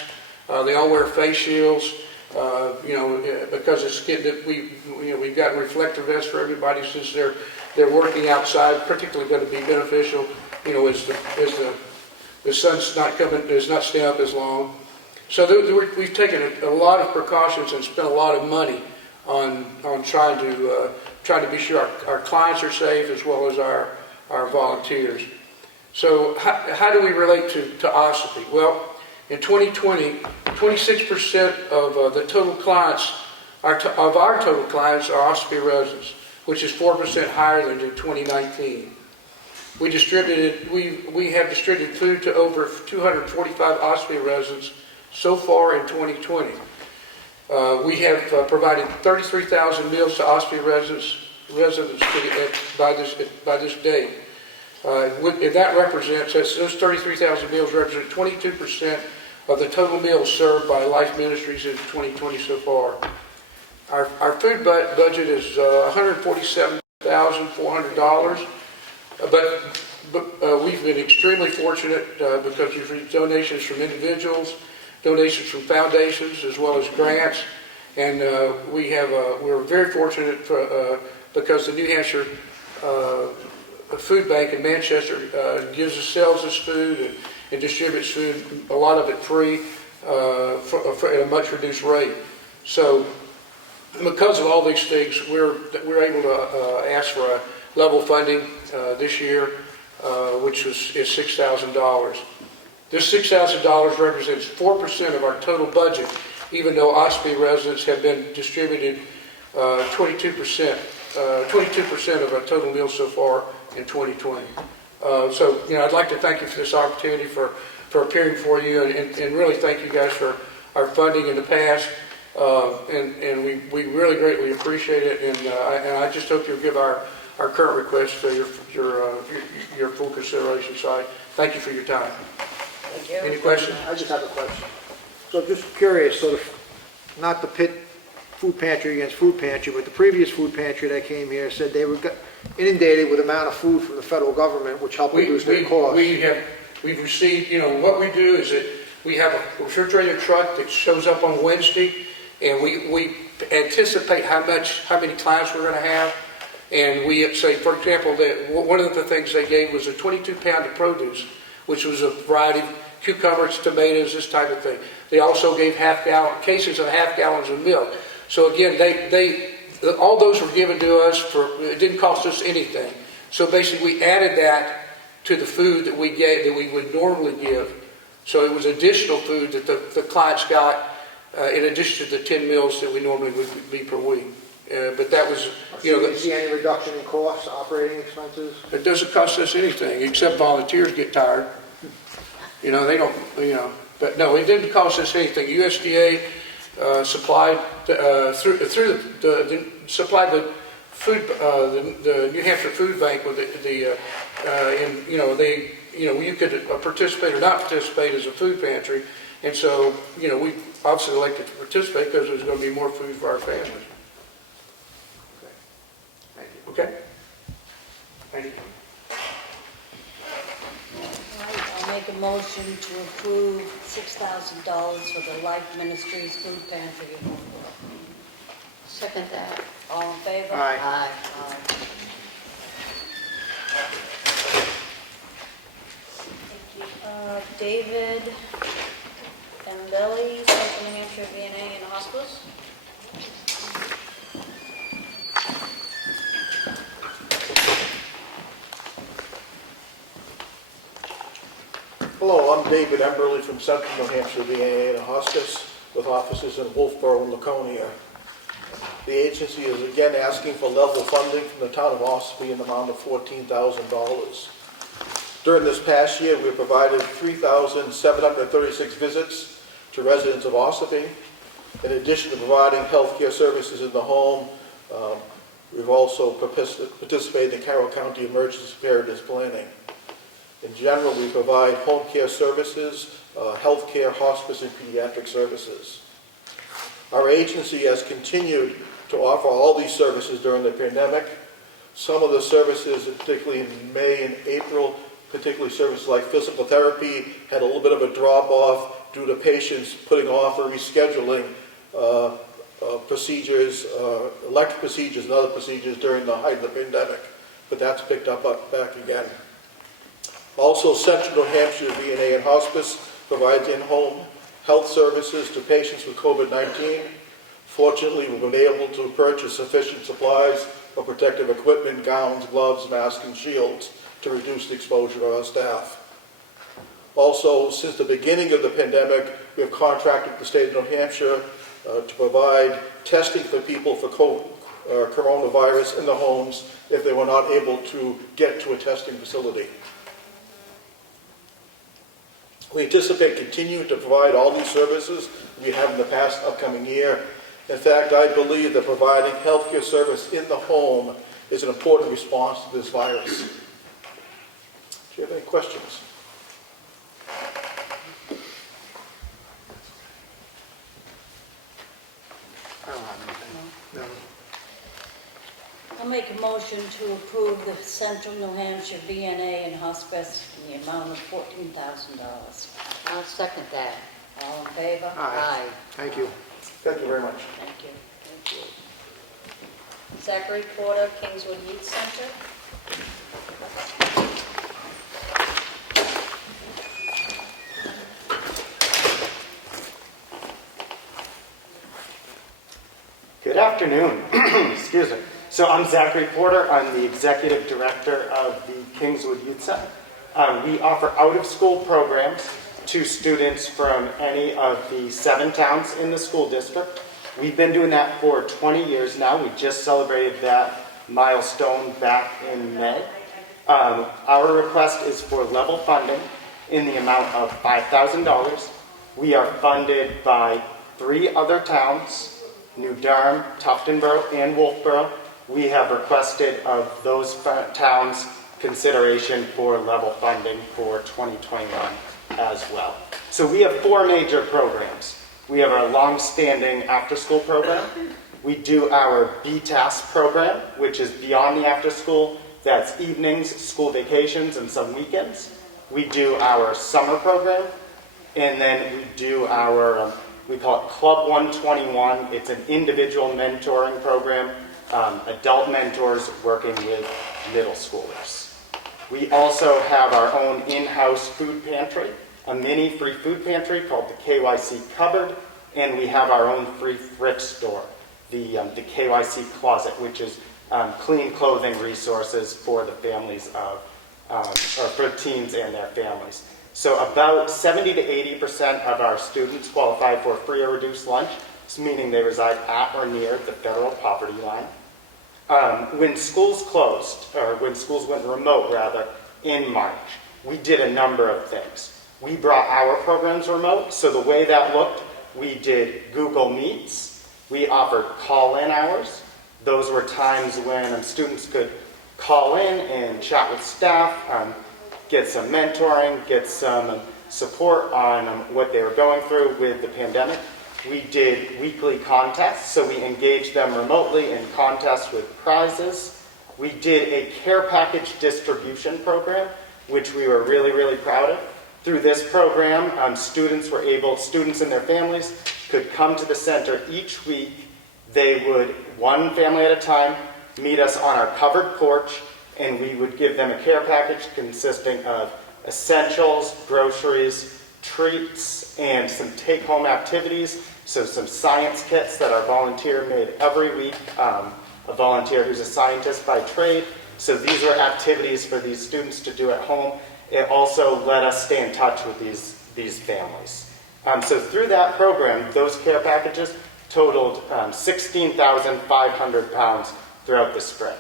They all wear face shields. Because it's we've got reflective vests for everybody, since they're working outside. Particularly going to be beneficial, as the sun's not staying up as long. So we've taken a lot of precautions and spent a lot of money on trying to be sure our clients are safe, as well as our volunteers. So how do we relate to Ossipee? Well, in 2020, 26% of the total clients of our total clients are Ossipee residents, which is 4% higher than in 2019. We have distributed food to over 245 Ossipee residents so far in 2020. We have provided 33,000 meals to Ossipee residents by this date. And that represents, those 33,000 meals represent 22% of the total meals served by Life Ministries in 2020 so far. Our food budget is $147,400, but we've been extremely fortunate because we've received donations from individuals, donations from foundations, as well as grants, and we're very fortunate because the New Hampshire Food Bank in Manchester sells us food and distributes food, a lot of it free, at a much reduced rate. So because of all these things, we're able to ask for a level funding this year, which is $6,000. This $6,000 represents 4% of our total budget, even though Ossipee residents have been distributed 22% of our total meals so far in 2020. So, I'd like to thank you for this opportunity for appearing for you, and really thank you guys for our funding in the past. And we really greatly appreciate it, and I just hope you'll give our current request your full consideration. So thank you for your time. Thank you. Any questions? I just have a question. So just curious, not to pit food pantry against food pantry, but the previous food pantry that came here said they were inundated with amount of food from the federal government, which helped reduce their costs. We've received, what we do is that we have a refrigerator truck that shows up on Wednesday, and we anticipate how many clients we're going to have. And we say, for example, that one of the things they gave was a 22-pound of produce, which was a variety of cucumbers, tomatoes, this type of thing. They also gave cases of half gallons of milk. So again, all those were given to us it didn't cost us anything. So basically, we added that to the food that we would normally give. So it was additional food that the clients got in addition to the 10 meals that we normally would be per week. But that was, Do you see any reduction in costs, operating expenses? it doesn't cost us anything except volunteers get tired. They don't, but no, it didn't cost us anything. USDA supplied supplied the food, the New Hampshire Food Bank with you could participate or not participate as a food pantry, and so we obviously elected to participate because there's going to be more food for our families. Thank you. Okay. Thank you. All right, I'll make a motion to approve $6,000 for the Life Ministries Food Pantry. Second that. All in favor? Aye. Aye. David and Billy, Central New Hampshire VNA and Hospice. Hello, I'm David Emberley from Central New Hampshire VA and Hospice with offices in Wolfboro and Laconia. The agency is again asking for level funding from the town of Ossipee in the amount of $14,000. During this past year, we have provided 3,736 visits to residents of Ossipee. In addition to providing health care services in the home, we've also participated in Carroll County Emergency Preparedness Planning. In general, we provide home care services, health care, hospice, and pediatric services. Our agency has continued to offer all these services during the pandemic. Some of the services, particularly in May and April, particularly services like physical therapy, had a little bit of a drop-off due to patients putting off or rescheduling procedures, elective procedures and other procedures during the height of the pandemic. But that's picked up back again. Also, Central New Hampshire VNA and Hospice provides in-home health services to patients with COVID-19. Fortunately, we've been able to purchase sufficient supplies of protective equipment, gowns, gloves, masks, and shields to reduce the exposure to our staff. Also, since the beginning of the pandemic, we have contracted with the state of New Hampshire to provide testing for people for coronavirus in the homes if they were not able to get to a testing facility. We anticipate continuing to provide all these services we have in the past upcoming year. In fact, I believe that providing healthcare service in the home is an important response to this virus. Do you have any questions? I don't have anything. No. I'll make a motion to approve the Central New Hampshire VNA and hospice in the amount of $14,000. I'll second that. All in favor? Aye. Thank you. Thank you very much. Thank you. Thank you. Zachary Porter, Kingswood Youth Center. Good afternoon. Excuse me. So I'm Zachary Porter. I'm the Executive Director of the Kingswood Youth Center. We offer out-of-school programs to students from any of the 7 towns in the school district. We've been doing that for 20 years now. We just celebrated that milestone back in May. Our request is for level funding in the amount of $5,000. We are funded by 3 other towns, New Durham, Tuftonboro, and Wolfboro. We have requested of those towns consideration for level funding for 2021 as well. So we have 4 major programs. We have our long-standing after-school program. We do our BTAS program, which is beyond the after-school. That's evenings, school vacations, and some weekends. We do our summer program, and then we do our we call it Club 121. It's an individual mentoring program, adult mentors working with middle schoolers. We also have our own in-house food pantry, a mini free food pantry called the KYC Cupboard, and we have our own free thrift store, the KYC Closet, which is clean clothing resources for the families of, or for teens and their families. So about 70 to 80% of our students qualify for free or reduced lunch, meaning they reside at or near the federal poverty line. When schools closed, or when schools went remote rather, in March, we did a number of things. We brought our programs remote, so the way that looked, we did Google Meets, we offered call-in hours. Those were times when students could call in and chat with staff, get some mentoring, get some support on what they were going through with the pandemic. We did weekly contests, so we engaged them remotely in contests with prizes. We did a care package distribution program, which we were really, really proud of. Through this program, students and their families could come to the center each week. They would, one family at a time, meet us on our covered porch, and we would give them a care package consisting of essentials, groceries, treats, and some take-home activities. So some science kits that our volunteer made every week, a volunteer who's a scientist by trade. So these were activities for these students to do at home. It also let us stay in touch with these families. So through that program, those care packages totaled 16,500 pounds throughout the spring.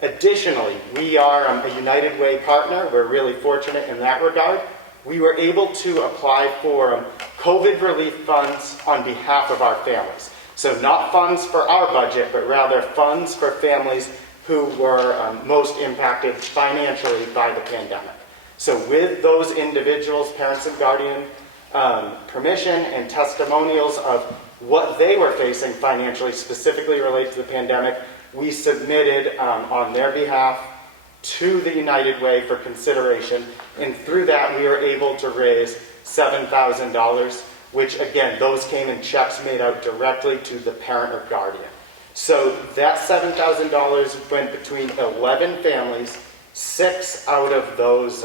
Additionally, we are a United Way partner. We're really fortunate in that regard. We were able to apply for COVID relief funds on behalf of our families. So not funds for our budget, but rather funds for families who were most impacted financially by the pandemic. So with those individuals, parents and guardian permission and testimonials of what they were facing financially, specifically related to the pandemic, we submitted on their behalf to the United Way for consideration, and through that we were able to raise $7,000, which again, those came in checks made out directly to the parent or guardian. So that $7,000 went between 11 families. 6 out of those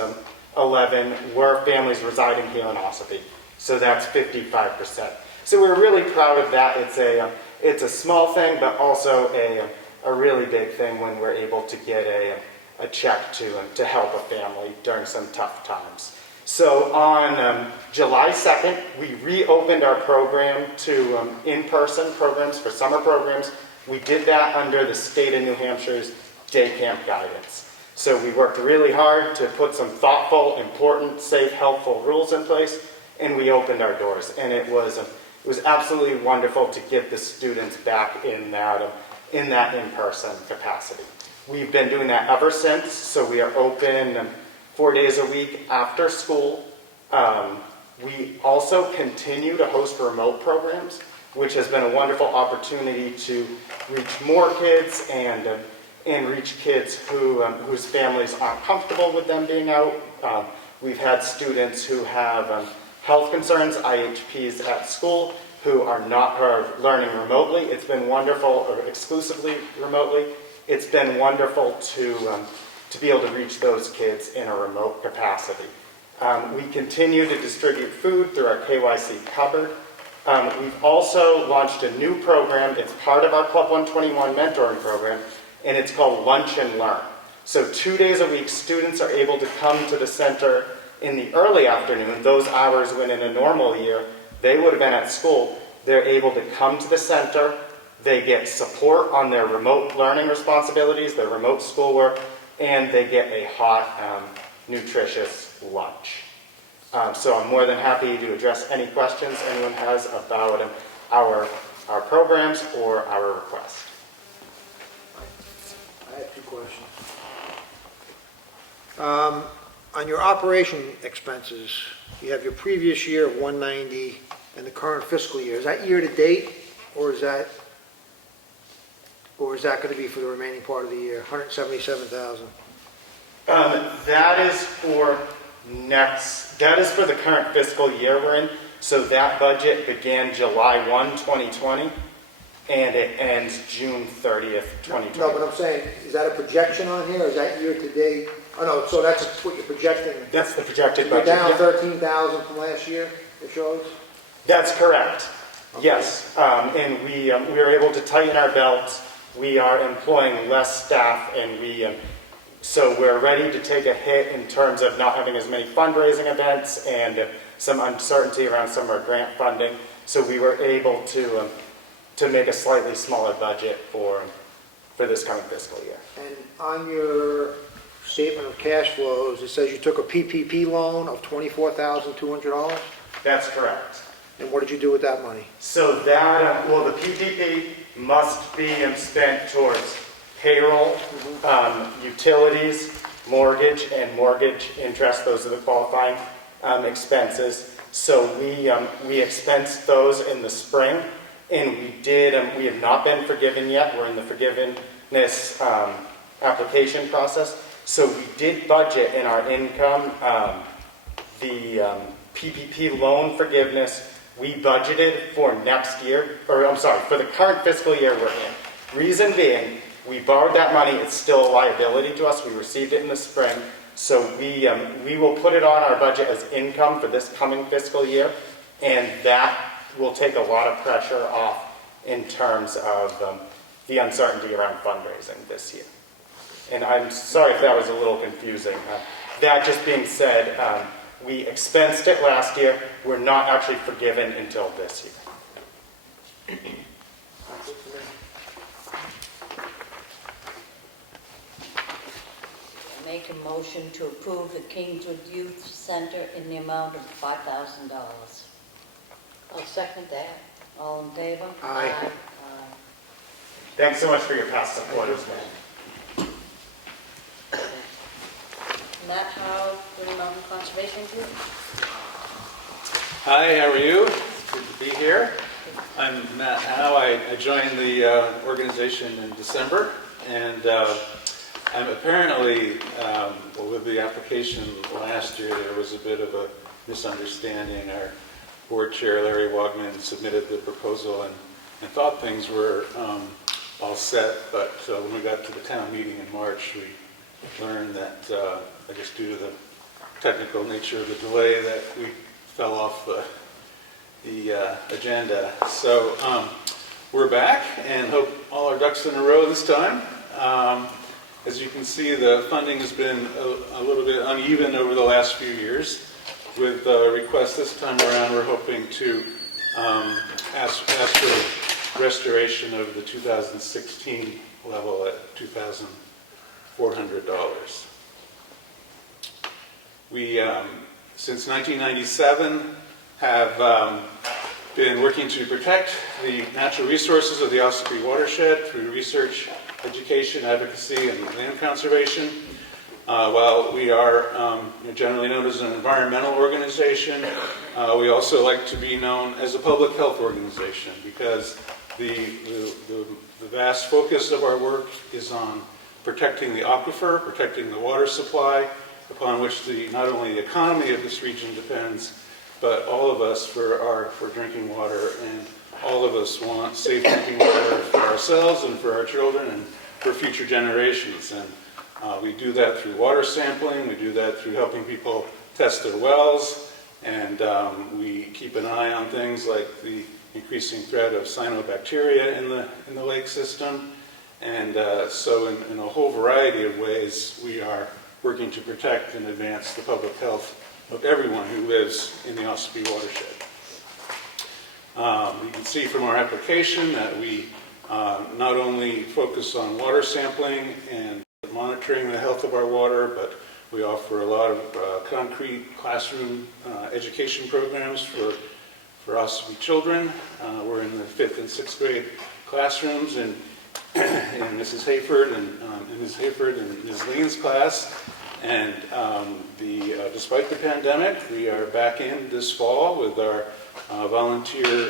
11 were families residing here in Ossipee. So that's 55%. So we're really proud of that. It's a small thing, but also a really big thing when we're able to get a check to help a family during some tough times. So on July 2nd, we reopened our program to in-person programs for summer programs. We did that under the state of New Hampshire's day camp guidance. So we worked really hard to put some thoughtful, important, safe, helpful rules in place. and we opened our doors. And it was absolutely wonderful to get the students back in that in-person capacity. We've been doing that ever since, so we are open 4 days a week after school. We also continue to host remote programs, which has been a wonderful opportunity to reach more kids and reach kids whose families aren't comfortable with them being out. We've had students who have health concerns, IHPs at school, who are learning remotely. It's been wonderful, or exclusively remotely. It's been wonderful to be able to reach those kids in a remote capacity. We continue to distribute food through our KYC cupboard. We've also launched a new program. It's part of our Club 121 mentoring program, and it's called Lunch and Learn. So 2 days a week, students are able to come to the center in the early afternoon, those hours when in a normal year they would have been at school. They're able to come to the center. They get support on their remote learning responsibilities, their remote schoolwork, and they get a hot, nutritious lunch. So I'm more than happy to address any questions anyone has about our programs or our request. I have 2 questions. On your operation expenses, you have your previous year of 190 and the current fiscal year. Is that year to date, or is that going to be for the remaining part of the year, 177,000? That is for the current fiscal year we're in. So that budget began July 1, 2020, and it ends June 30th, 2020. No, but I'm saying, is that a projection on here, or is that year to date? Oh, no, so that's what you're projecting. That's the projected You're budget. down Yeah. 13,000 from last year, it shows? That's correct. Okay. Yes, and we are able to tighten our belts. We are employing less staff, and so we're ready to take a hit in terms of not having as many fundraising events and some uncertainty around some of our grant funding. So we were able to make a slightly smaller budget for this coming fiscal year. And on your statement of cash flows, it says you took a PPP loan of $24,200? That's correct. And what did you do with that money? So that, the PPP must be spent towards payroll, utilities, mortgage, and mortgage interest. Those are the qualifying expenses. So we expensed those in the spring, and we have not been forgiven yet. We're in the forgiveness application process. So we did budget in our income the PPP loan forgiveness. We budgeted for next year, for the current fiscal year we're in. Reason being, we borrowed that money. It's still a liability to us. We received it in the spring. So we will put it on our budget as income for this coming fiscal year, and that will take a lot of pressure off in terms of the uncertainty around fundraising this year. And I'm sorry if that was a little confusing. That just being said, we expensed it last year. We're not actually forgiven until this year. Make a motion to approve the Kingswood Youth Center in the amount of $5,000. I'll second that. All in favor? Aye. Thanks so much for your past support as well. Matt Howe, Green Mountain Conservation Group. Hi, how are you? Good to be here. I'm Matt Howe. I joined the organization in December, and I'm apparently, with the application last year, there was a bit of a misunderstanding. Our board chair, Larry Wogman, submitted the proposal and thought things were all set, but when we got to the town meeting in March, we learned that, I guess due to the technical nature of the delay, that we fell off the agenda. So we're back and hope all our ducks in a row this time. As you can see, the funding has been a little bit uneven over the last few years. With the request this time around, we're hoping to ask for restoration of the 2016 level at $2,400. We, since 1997, have been working to protect the natural resources of the Ossipee watershed through research, education, advocacy, and land conservation. While we are generally known as an environmental organization, we also like to be known as a public health organization because the vast focus of our work is on protecting the aquifer, protecting the water supply, upon which not only the economy of this region depends, but all of us for drinking water, and all of us want safe drinking water for ourselves and for our children and for future generations. And we do that through water sampling, we do that through helping people test their wells, and we keep an eye on things like the increasing threat of cyanobacteria in the lake system. And so in a whole variety of ways, we are working to protect and advance the public health of everyone who lives in the Ossipee watershed. You can see from our application that we not only focus on water sampling and monitoring the health of our water, but we offer a lot of concrete classroom education programs for Ossipee children. We're in the 5th and 6th grade classrooms, and Mrs. Hayford and Ms. Lean's class. And despite the pandemic, we are back in this fall with our volunteer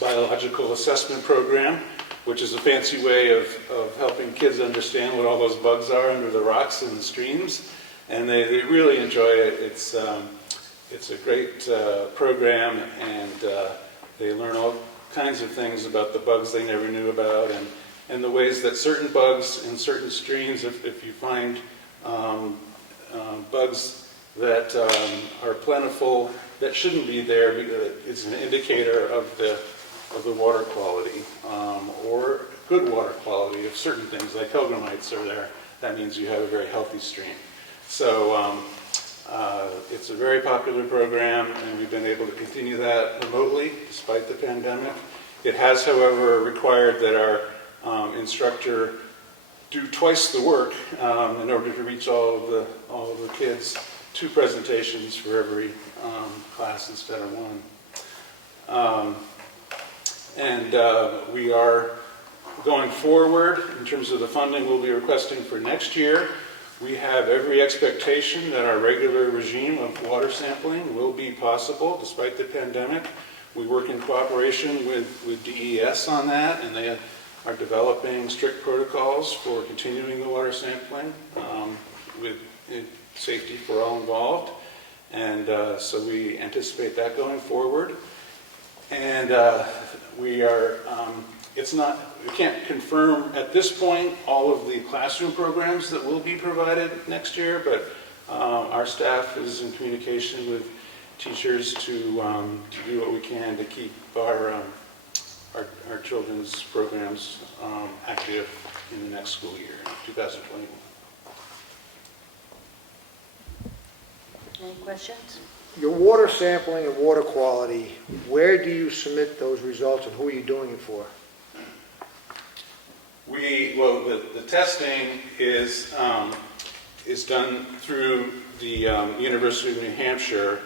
biological assessment program, which is a fancy way of helping kids understand what all those bugs are under the rocks in the streams. And they really enjoy it. It's a great program, and they learn all kinds of things about the bugs they never knew about, and the ways that certain bugs in certain streams, if you find bugs that are plentiful that shouldn't be there, it's an indicator of the water quality, or good water quality. If certain things like pilgramites are there, that means you have a very healthy stream. So it's a very popular program, and we've been able to continue that remotely despite the pandemic. It has, however, required that our instructor do twice the work in order to reach all of the kids. 2 presentations for every class instead of 1. We are going forward in terms of the funding we'll be requesting for next year. We have every expectation that our regular regime of water sampling will be possible despite the pandemic. We work in cooperation with DES on that, and they are developing strict protocols for continuing the water sampling with safety for all involved. And so we anticipate that going forward. And we can't confirm at this point all of the classroom programs that will be provided next year, but our staff is in communication with teachers to do what we can to keep our children's programs active in the next school year, 2021. Any questions? Your water sampling and water quality, where do you submit those results, and who are you doing it for? The testing is done through the University of New Hampshire.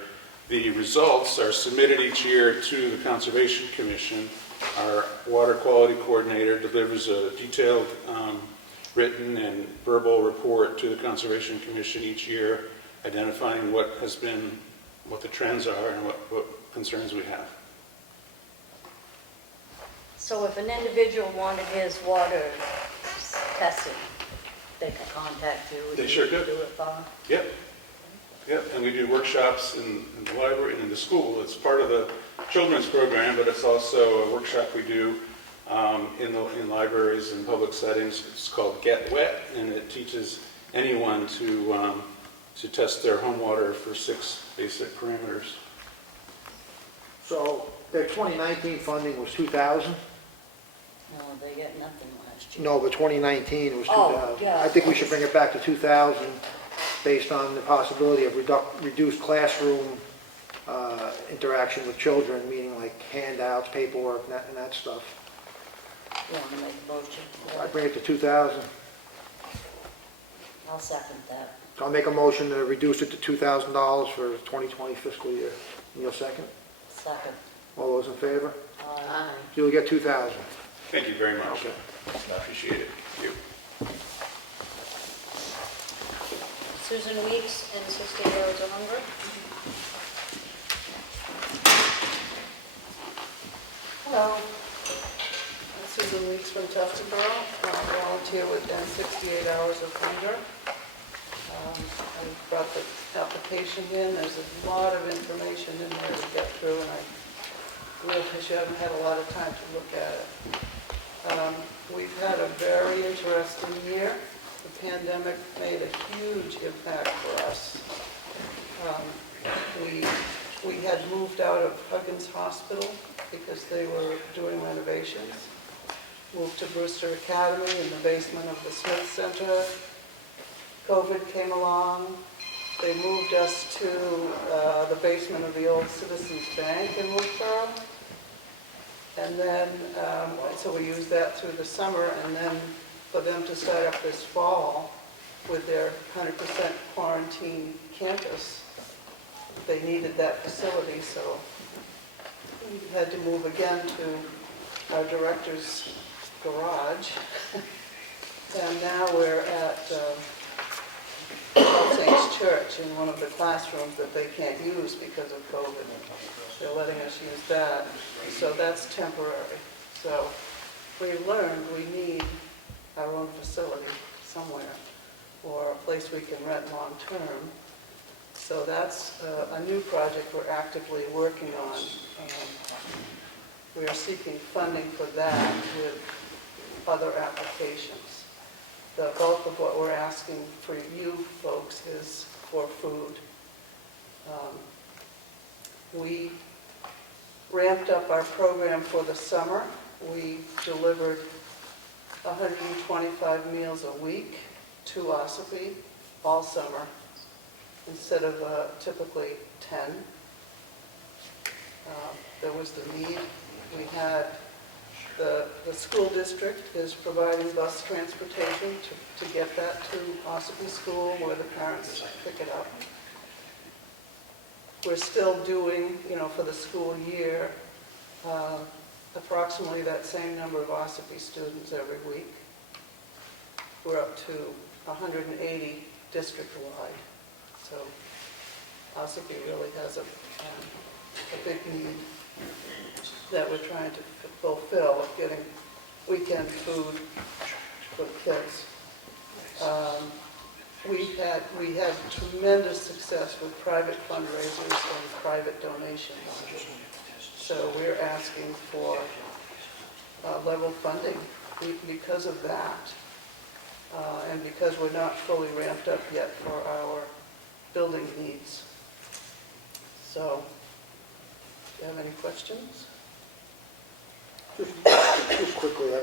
The results are submitted each year to the Conservation Commission. Our water quality coordinator delivers a detailed written and verbal report to the Conservation Commission each year, identifying what the trends are and what concerns we have. So if an individual wanted his water tested, they could contact you? They sure could. Do it for them? Yep, and we do workshops in the library and in the school. It's part of the children's program, but it's also a workshop we do in libraries and public settings. It's called Get Wet, and it teaches anyone to test their home water for 6 basic parameters. So their 2019 funding was 2,000? No, they get nothing last year. No, but 2019 was 2,000. Oh, yeah. I think we should bring it back to 2,000 based on the possibility of reduced classroom interaction with children, meaning like handouts, paperwork, and that stuff. You want to make a motion? I'd bring it to 2,000. I'll second that. I'll make a motion to reduce it to $2,000 for the 2020 fiscal year. Your second? Second. All those in favor? Aye. You'll get 2,000. Thank you very much. Okay. I appreciate it. Thank you. Susan Weeks and 60 Roads of Hunger. Hello. I'm Susan Weeks from Tuftonboro. I volunteer with them 68 Hours of Hunger. I brought the application in. There's a lot of information in there to get through, and I realize you haven't had a lot of time to look at it. We've had a very interesting year. The pandemic made a huge impact for us. We had moved out of Huggins Hospital because they were doing renovations. Moved to Brewster Academy in the basement of the Smith Center. COVID came along. They moved us to the basement of the old Citizens Bank in Wolfboro. And then, so we used that through the summer, and then for them to start up this fall with their 100% quarantine campus, they needed that facility, so we had to move again to our director's garage. And now we're at All Saints Church in one of the classrooms that they can't use because of COVID. They're letting us use that, so that's temporary. So we learned we need our own facility somewhere, or a place we can rent long-term. So that's a new project we're actively working on. We are seeking funding for that with other applications. The bulk of what we're asking for you folks is for food. We ramped up our program for the summer. We delivered 125 meals a week to Ossipee all summer, instead of typically 10. There was the need. We had the school district is providing bus transportation to get that to Ossipee School where the parents pick it up. We're still doing, for the school year, approximately that same number of Ossipee students every week. We're up to 180 district-wide. So Ossipee really has a big need that we're trying to fulfill of getting weekend food for the kids. We had tremendous success with private fundraisers and private donations. So we're asking for level funding because of that, and because we're not fully ramped up yet for our building needs. So, do you have any questions? Just quickly,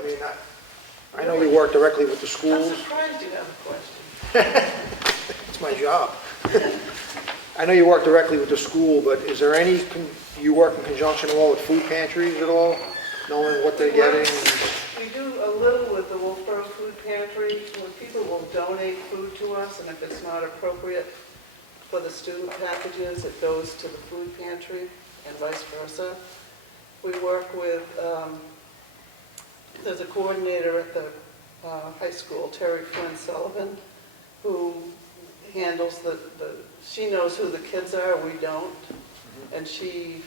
I know you work directly with the schools. I'm surprised you have a question. It's my job. I know you work directly with the school, but is there any, you work in conjunction at all with food pantries at all, knowing what they're getting? We do a little with the Wolfboro Food Pantry, when people will donate food to us, and if it's not appropriate for the student packages, it goes to the food pantry, and vice versa. We work with, there's a coordinator at the high school, Terry Sullivan, who handles she knows who the kids are, we don't, and she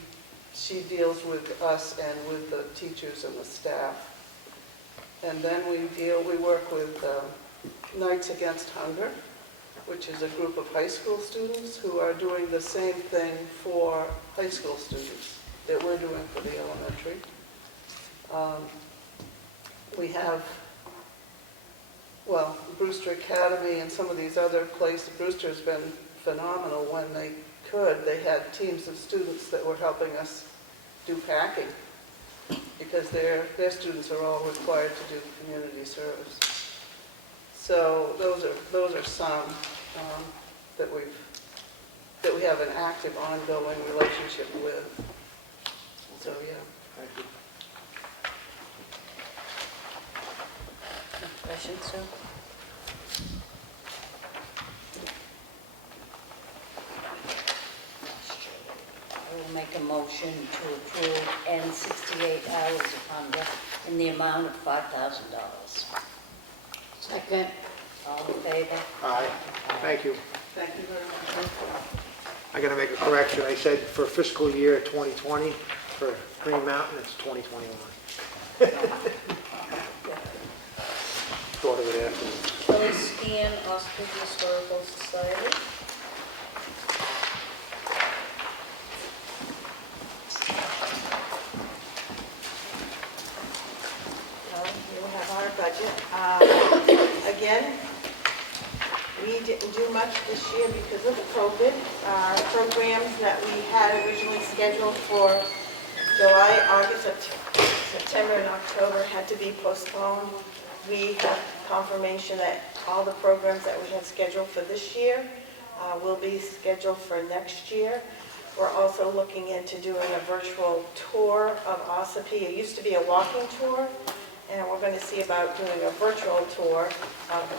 deals with us and with the teachers and the staff. And then we work with Knights Against Hunger, which is a group of high school students who are doing the same thing for high school students that we're doing for the elementary. We have, Brewster Academy and some of these other places. Brewster has been phenomenal when they could. They had teams of students that were helping us do packing because their students are all required to do community service. So those are some that we have an active, ongoing relationship with. So yeah. Thank you. Questions, Sue? I will make a motion to approve N68 hours of hunger in the amount of $5,000. Second. All in favor? Aye. Thank you. Thank you very much. I got to make a correction. I said for fiscal year 2020, for Green Mountain, it's 2021. Thought of it afterwards. Billy Scan, Ossipee Historical Society. Well, you have our budget. Again, we didn't do much this year because of COVID. Our programs that we had originally scheduled for July, August, September, and October had to be postponed. We have confirmation that all the programs that we had scheduled for this year will be scheduled for next year. We're also looking into doing a virtual tour of Ossipee. It used to be a walking tour, and we're going to see about doing a virtual tour of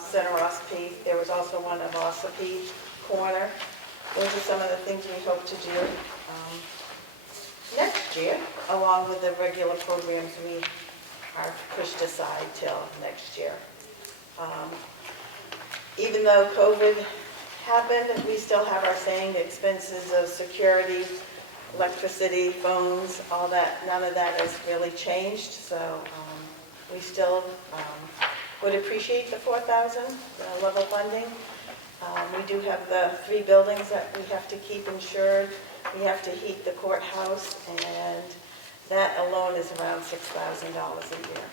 Center Ossipee. There was also one of Ossipee Corner. Those are some of the things we hope to do next year, along with the regular programs we are pushed aside till next year. Even though COVID happened, we still have our same expenses of security, electricity, phones, all that. None of that has really changed, so we still would appreciate the $4,000, the level funding. We do have the 3 buildings that we have to keep insured. We have to heat the courthouse, and that alone is around $6,000 a year.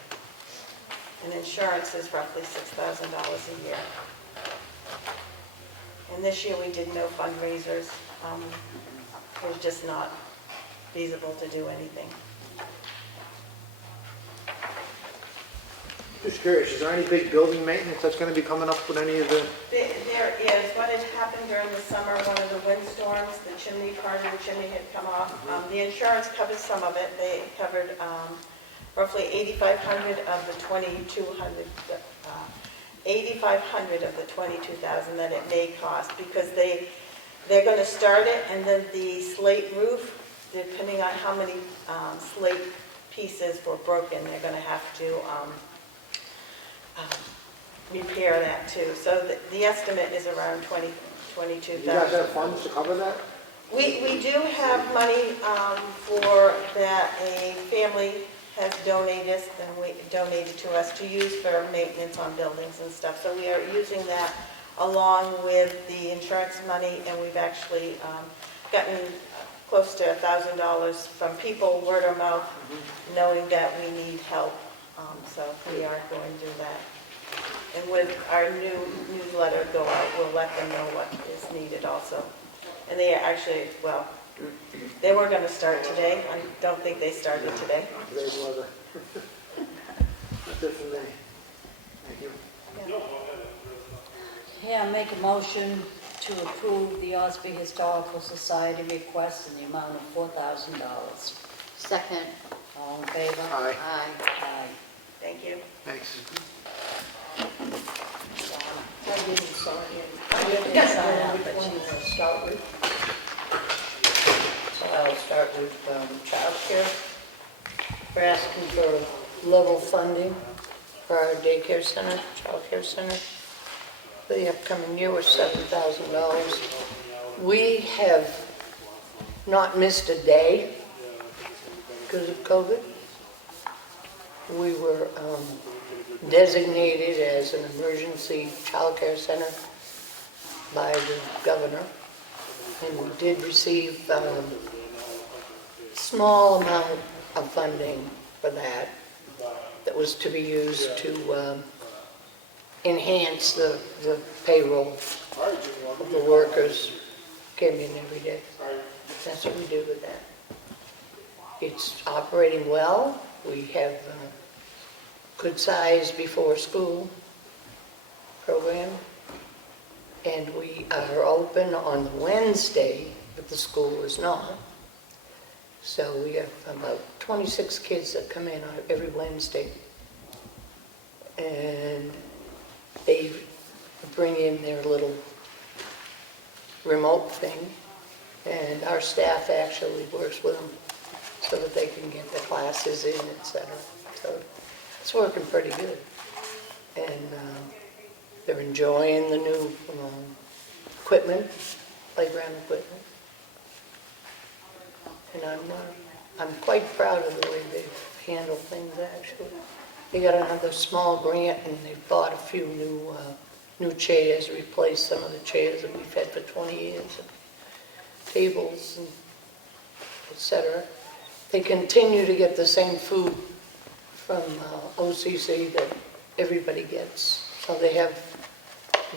And insurance is roughly $6,000 a year. And this year we did no fundraisers. It was just not feasible to do anything. Just curious, is there any big building maintenance that's going to be coming up with any of the... There is. What had happened during the summer, one of the windstorms, the chimney, part of the chimney had come off. The insurance covered some of it. They covered roughly $8,500 of the $2,200, $8,500 of the $22,000 that it may cost, because they're going to start it, and then the slate roof, depending on how many slate pieces were broken, they're going to have to repair that too. So the estimate is around $22,000. You guys have funds to cover that? We do have money for that. A family has donated to us to use for maintenance on buildings and stuff. So we are using that along with the insurance money, and we've actually gotten close to $1,000 from people, word of mouth, knowing that we need help. So we are going to do that. And with our new newsletter go out, we'll let them know what is needed also. And they actually, well, they were going to start today. I don't think they started today. Today's weather. That's it for me. Thank you. Yeah, make a motion to approve the Ossipee Historical Society request in the amount of $4,000. Second. All in favor? Aye. Aye. Thank you. Thanks. I didn't sign it. I didn't sign up, but she will start with. So I'll start with childcare. We're asking for level funding for our daycare center, childcare center. For the upcoming year was $7,000. We have not missed a day because of COVID. We were designated as an emergency child care center by the governor, and we did receive a small amount of funding for that was to be used to enhance the payroll of the workers came in every day. That's what we do with that. It's operating well. We have good size before school program, and we are open on Wednesday, but the school is not. So we have about 26 kids that come in on every Wednesday, and they bring in their little remote thing, And our staff actually works with them so that they can get the classes in, et cetera. So it's working pretty good. And they're enjoying the new equipment, playground equipment. And I'm quite proud of the way they've handled things, actually. They got another small grant, and they bought a few new chairs, replaced some of the chairs that we've had for 20 years, and tables, and et cetera. They continue to get the same food from OCC that everybody gets. So they have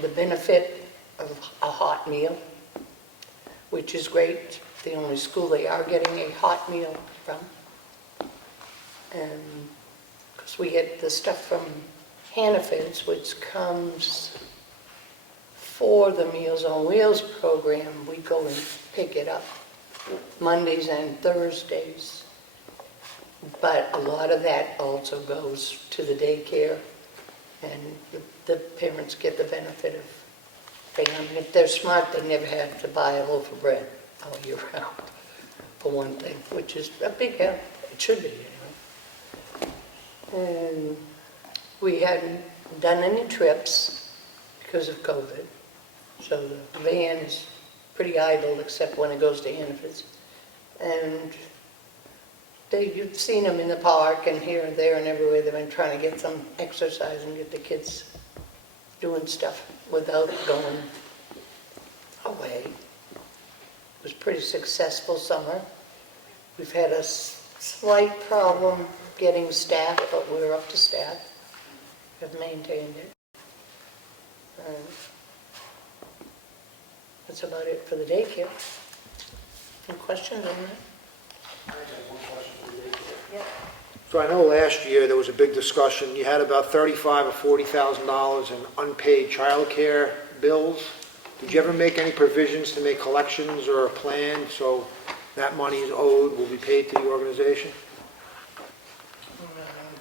the benefit of a hot meal, which is great. The only school they are getting a hot meal from. And because we get the stuff from Hannaford's, which comes for the Meals on Wheels program, we go and pick it up Mondays and Thursdays. But a lot of that also goes to the daycare, and the parents get the benefit of paying. I mean, if they're smart, they never have to buy a loaf of bread all year round, for one thing, which is a big help. It should be, And we hadn't done any trips because of COVID, so the van is pretty idle except when it goes to Hannaford's. And you've seen them in the park and here and there and everywhere. They've been trying to get some exercise and get the kids doing stuff without going away. It was a pretty successful summer. We've had a slight problem getting staff, but we're up to staff. Have maintained it. That's about it for the daycare. Any questions on that? I have one question for the daycare. Yeah. So I know last year there was a big discussion. You had about $35,000 or $40,000 in unpaid childcare bills. Did you ever make any provisions to make collections or a plan so that money is owed will be paid to the organization?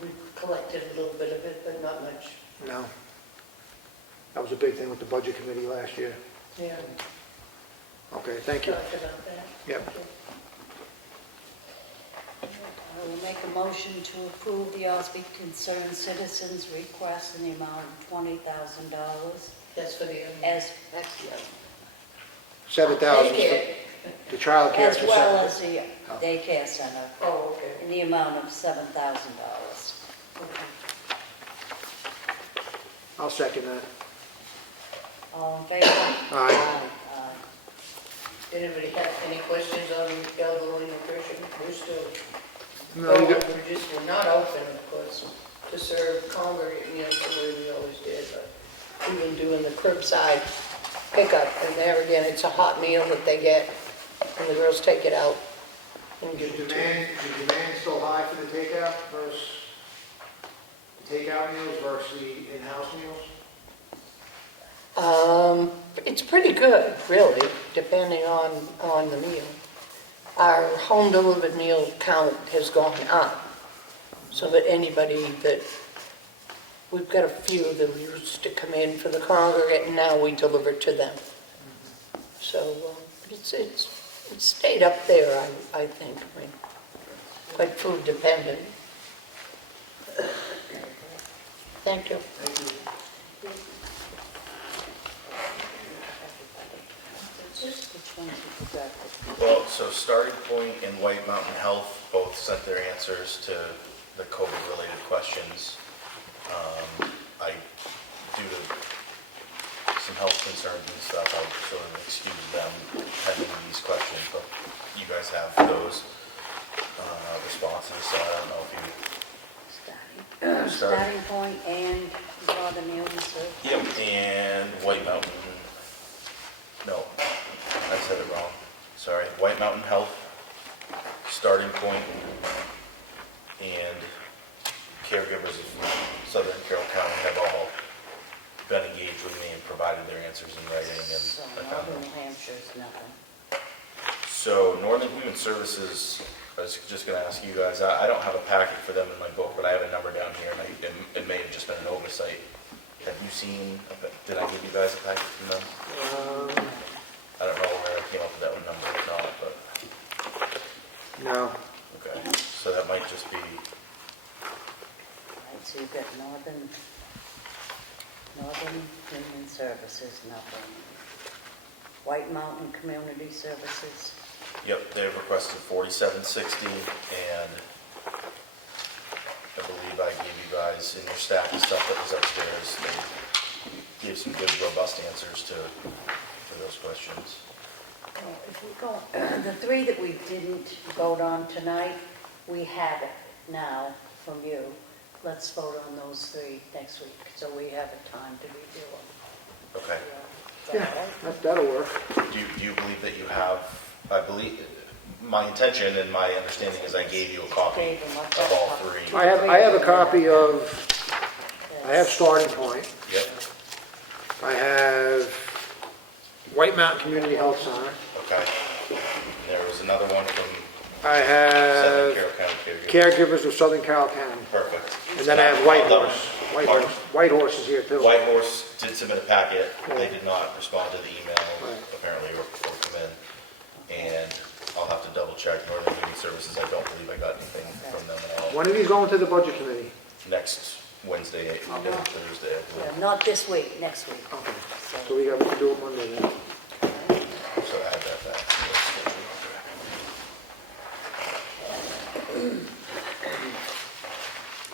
We collected a little bit of it, but not much. No. That was a big thing with the budget committee last year. Yeah. Okay, thank you. Talked about that. Yep. I will make a motion to approve the Ossipee Concerned Citizens request in the amount of $20,000 That's for the, as, $7,000 Daycare. for the child care. as well as the daycare center Oh, okay. in the amount of $7,000. Okay. I'll second that. All in favor? Aye. Anybody have any questions on elderly nutrition? We're still, No, you got- we're not open, of course, to serve congregate meals the way we always did, but we've been doing the curbside pickup, and there again, it's a hot meal that they get, and the girls take it out and give it to them. Is the demand still high for the takeout versus the takeout meals versus the in-house meals? It's pretty good, really, depending on the meal. Our home delivered meal count has gone up, so that anybody that, we've got a few that used to come in for the congregate, and now we deliver to them. So it's stayed up there, I think. I mean, quite food dependent. Thank you. Thank you. Which ones you forgot? Well, so Starting Point and White Mountain Health both sent their answers to the COVID-related questions. Due to some health concerns and stuff, I sort of excused them pending these questions, but you guys have those responses, so I don't know if you... Starting Point and Father Mills. Yep, and White Mountain, no, I said it wrong, sorry. White Mountain Health, Starting Point, and caregivers of Southern Carroll County have all been engaged with me and provided their answers in writing, and So I found Northern them. New Hampshire's nothing. So Northern Human Services, I was just going to ask you guys, I don't have a packet for them in my book, but I have a number down here, and it may have just been an oversight. Have you seen, did I give you guys a packet from them? I don't know where I came up with that number, no. No. Okay, so that might just be, Right, so you've got Northern Human Services, nothing. White Mountain Community Services. yep, they've requested 4760, and I believe I gave you guys in your stack of stuff that was upstairs. They gave some good, robust answers to those questions. Well, if we go, the three that we didn't vote on tonight, we have it now from you. Let's vote on those three next week, so we have a time to review them. Okay. Is that all right? That'll work. Do you believe that you have, I believe, my intention and my understanding is I gave you a copy Gave them a of all copy. three. I have a copy of, I have Starting Point. Yep, I have White Mountain Community Health Center. okay. There was another one from I Southern have Carroll County Caregivers. Caregivers of Southern Carroll County. Perfect. And then I have White I'll Horse. Pardon? White Horse is here too. White Horse did submit a packet. Yeah. They did not respond to the email, Right. apparently, or come in. And I'll have to double check Northern Human Services. I don't believe I got anything from them at all. When are these going to the Budget Committee? Next Wednesday and Thursday, I Yeah, believe. not this week, next week. Okay. So we can do it Monday then. So add that back to the schedule.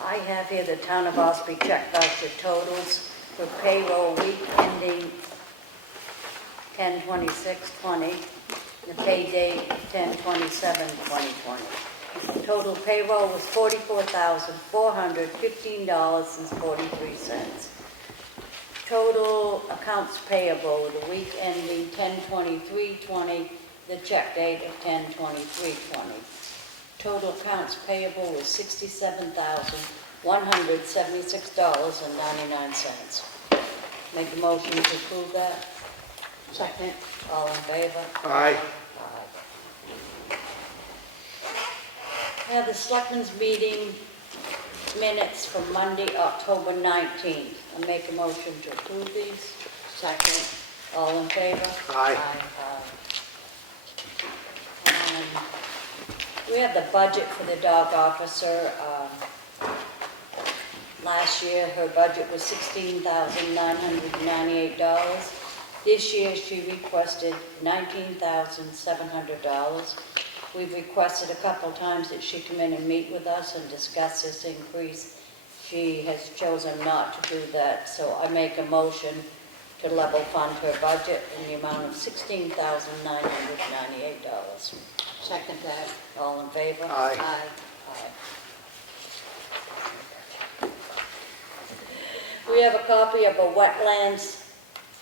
I have here the Town of Ossipee check voucher totals for payroll week ending 10/26/20, the pay date 10/27/2020. Total payroll was $44,415.43. Total accounts payable the week ending 10/23/20, the check date of 10/23/20. Total accounts payable was $67,176.99. Make a motion to approve that. Second. All in favor? Aye. I have the Selectmen's meeting minutes for Monday, October 19th. I make a motion to approve these. Second. All in favor? Aye. We have the budget for the dog officer. Last year, her budget was $16,998. This year, she requested $19,700. We've requested a couple times that she come in and meet with us and discuss this increase. She has chosen not to do that, so I make a motion to level fund her budget in the amount of $16,998. Second that. All in favor? Aye. Aye. We have a copy of a wetlands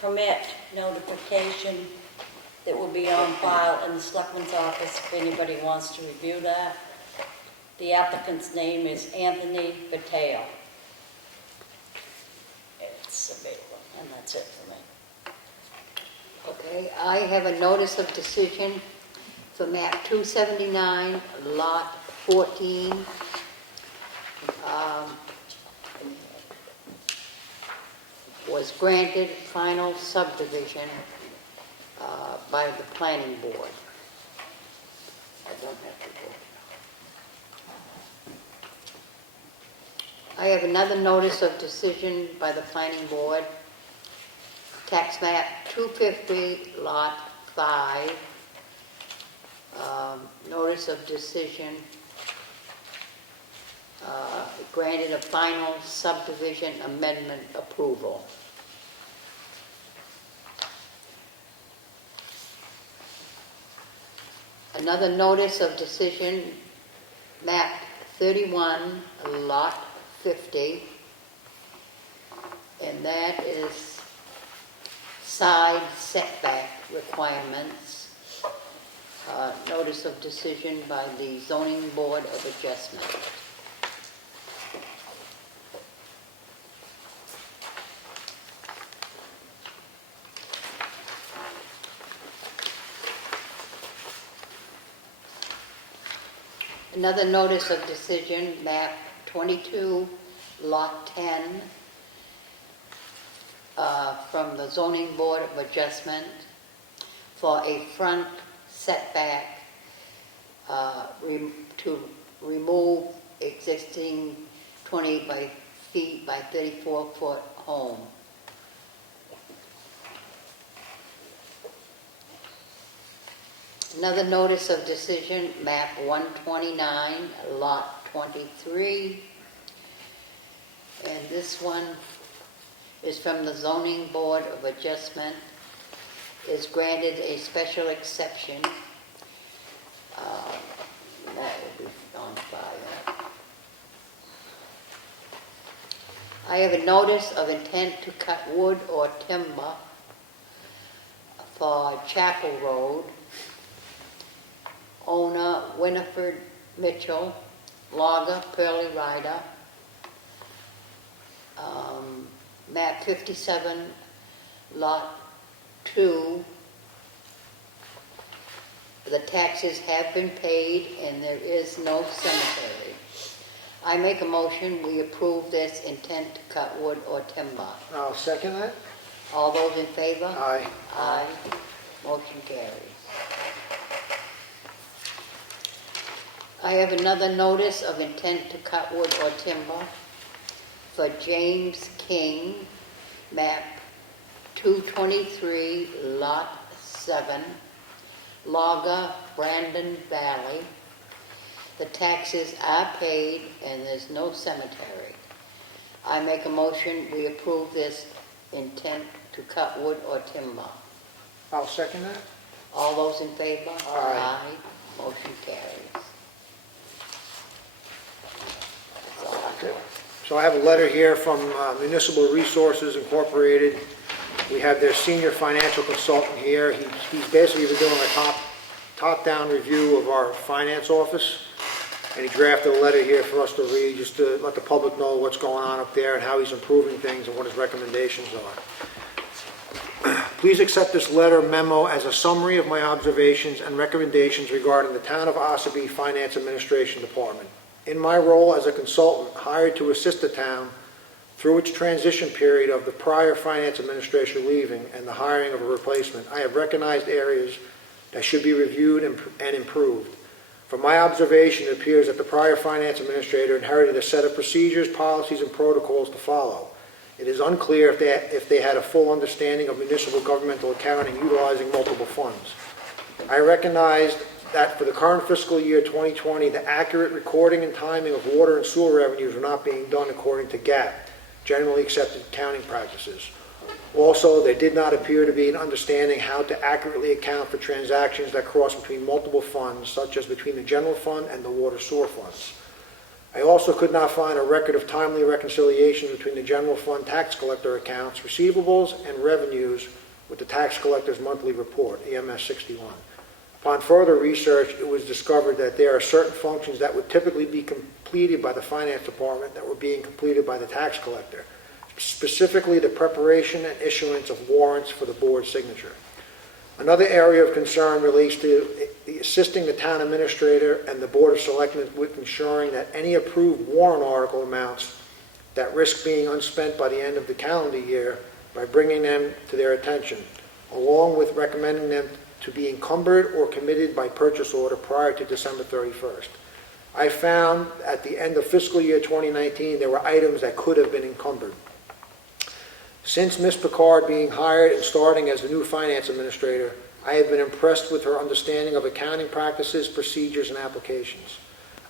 permit notification that will be on file in the Selectmen's office if anybody wants to review that. The applicant's name is Anthony Bateo. It's available, and that's it for me. Okay, I have a notice of decision for map 279, lot 14. Was granted final subdivision by the planning board. I don't have to vote. I have another notice of decision by the planning board. Tax map 250, lot 5. Notice of decision granted a final subdivision amendment approval. Another notice of decision, map 31, lot 50, and that is side setback requirements. Notice of decision by the Zoning Board of Adjustment. Another notice of decision, map 22, lot 10, from the Zoning Board of Adjustment for a front setback to remove existing 20 feet by 34-foot home. Another notice of decision, map 129, lot 23. And this one is from the Zoning Board of Adjustment, is granted a special exception. That will be on fire. I have a notice of intent to cut wood or timber for Chapel Road. Owner Winifred Mitchell, logger Pearly Rider. Map 57, lot 2. The taxes have been paid and there is no cemetery. I make a motion, we approve this intent to cut wood or timber. I'll second that. All those in favor? Aye. Aye. Motion carries. I have another notice of intent to cut wood or timber for James King, map 223, lot 7, logger Brandon Valley. The taxes are paid and there's no cemetery. I make a motion, we approve this intent to cut wood or timber. I'll second that. All those in favor? Aye. Motion carries. So I have a letter here from Municipal Resources Incorporated. We have their senior financial consultant here. He's basically been doing a top-down review of our finance office. And he drafted a letter here for us to read, just to let the public know what's going on up there and how he's improving things and what his recommendations are. Please accept this letter memo as a summary of my observations and recommendations regarding the Town of Ossipee Finance Administration Department. In my role as a consultant hired to assist the town through its transition period of the prior finance administrator leaving and the hiring of a replacement, I have recognized areas that should be reviewed and improved. From my observation, it appears that the prior finance administrator inherited a set of procedures, policies, and protocols to follow. It is unclear if they had a full understanding of municipal governmental accounting utilizing multiple funds. I recognized that for the current fiscal year 2020, the accurate recording and timing of water and sewer revenues were not being done according to GAAP, generally accepted accounting practices. Also, there did not appear to be an understanding how to accurately account for transactions that cross between multiple funds, such as between the general fund and the water sewer funds. I also could not find a record of timely reconciliation between the general fund tax collector accounts, receivables, and revenues with the tax collector's monthly report, EMS 61. Upon further research, it was discovered that there are certain functions that would typically be completed by the finance department that were being completed by the tax collector, specifically the preparation and issuance of warrants for the board's signature. Another area of concern relates to assisting the town administrator and the Board of Selectmen with ensuring that any approved warrant article amounts that risk being unspent by the end of the calendar year by bringing them to their attention, along with recommending them to be encumbered or committed by purchase order prior to December 31st. I found at the end of fiscal year 2019 there were items that could have been encumbered. Since Ms. Picard being hired and starting as the new finance administrator, I have been impressed with her understanding of accounting practices, procedures, and applications.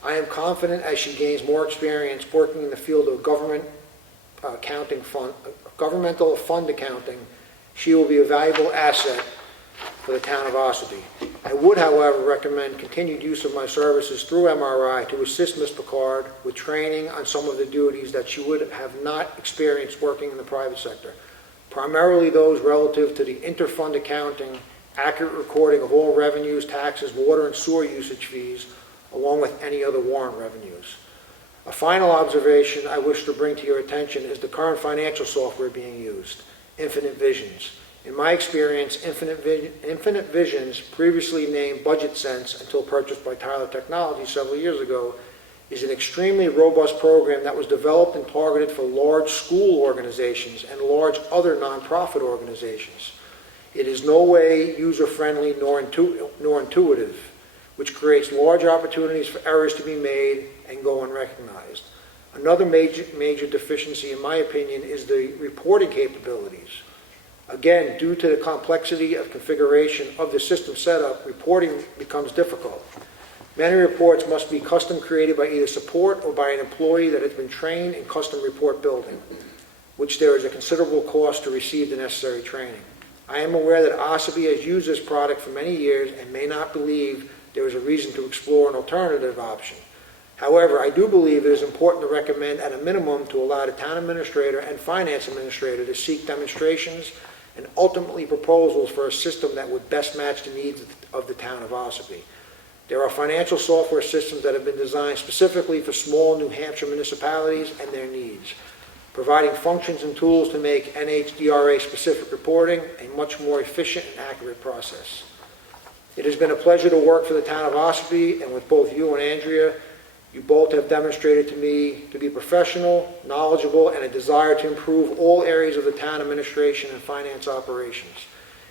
I am confident as she gains more experience working in the field of governmental fund accounting, she will be a valuable asset for the town of Ossipee. I would, however, recommend continued use of my services through MRI to assist Ms. Picard with training on some of the duties that she would have not experienced working in the private sector, primarily those relative to the interfund accounting, accurate recording of all revenues, taxes, water and sewer usage fees, along with any other warrant revenues. A final observation I wish to bring to your attention is the current financial software being used, Infinite Visions. In my experience, Infinite Visions, previously named Budget Sense until purchased by Tyler Technology several years ago, is an extremely robust program that was developed and targeted for large school organizations and large other nonprofit organizations. It is no way user-friendly nor intuitive. which creates large opportunities for errors to be made and go unrecognized. Another major deficiency, in my opinion, is the reporting capabilities. Again, due to the complexity of configuration of the system setup, reporting becomes difficult. Many reports must be custom created by either support or by an employee that has been trained in custom report building, which there is a considerable cost to receive the necessary training. I am aware that Ossipee has used this product for many years and may not believe there is a reason to explore an alternative option. However, I do believe it is important to recommend at a minimum to allow the town administrator and finance administrator to seek demonstrations and ultimately proposals for a system that would best match the needs of the town of Ossipee. There are financial software systems that have been designed specifically for small New Hampshire municipalities and their needs, providing functions and tools to make NHDRA-specific reporting a much more efficient and accurate process. It has been a pleasure to work for the town of Ossipee, and with both you and Andrea, you both have demonstrated to me to be professional, knowledgeable, and a desire to improve all areas of the town administration and finance operations.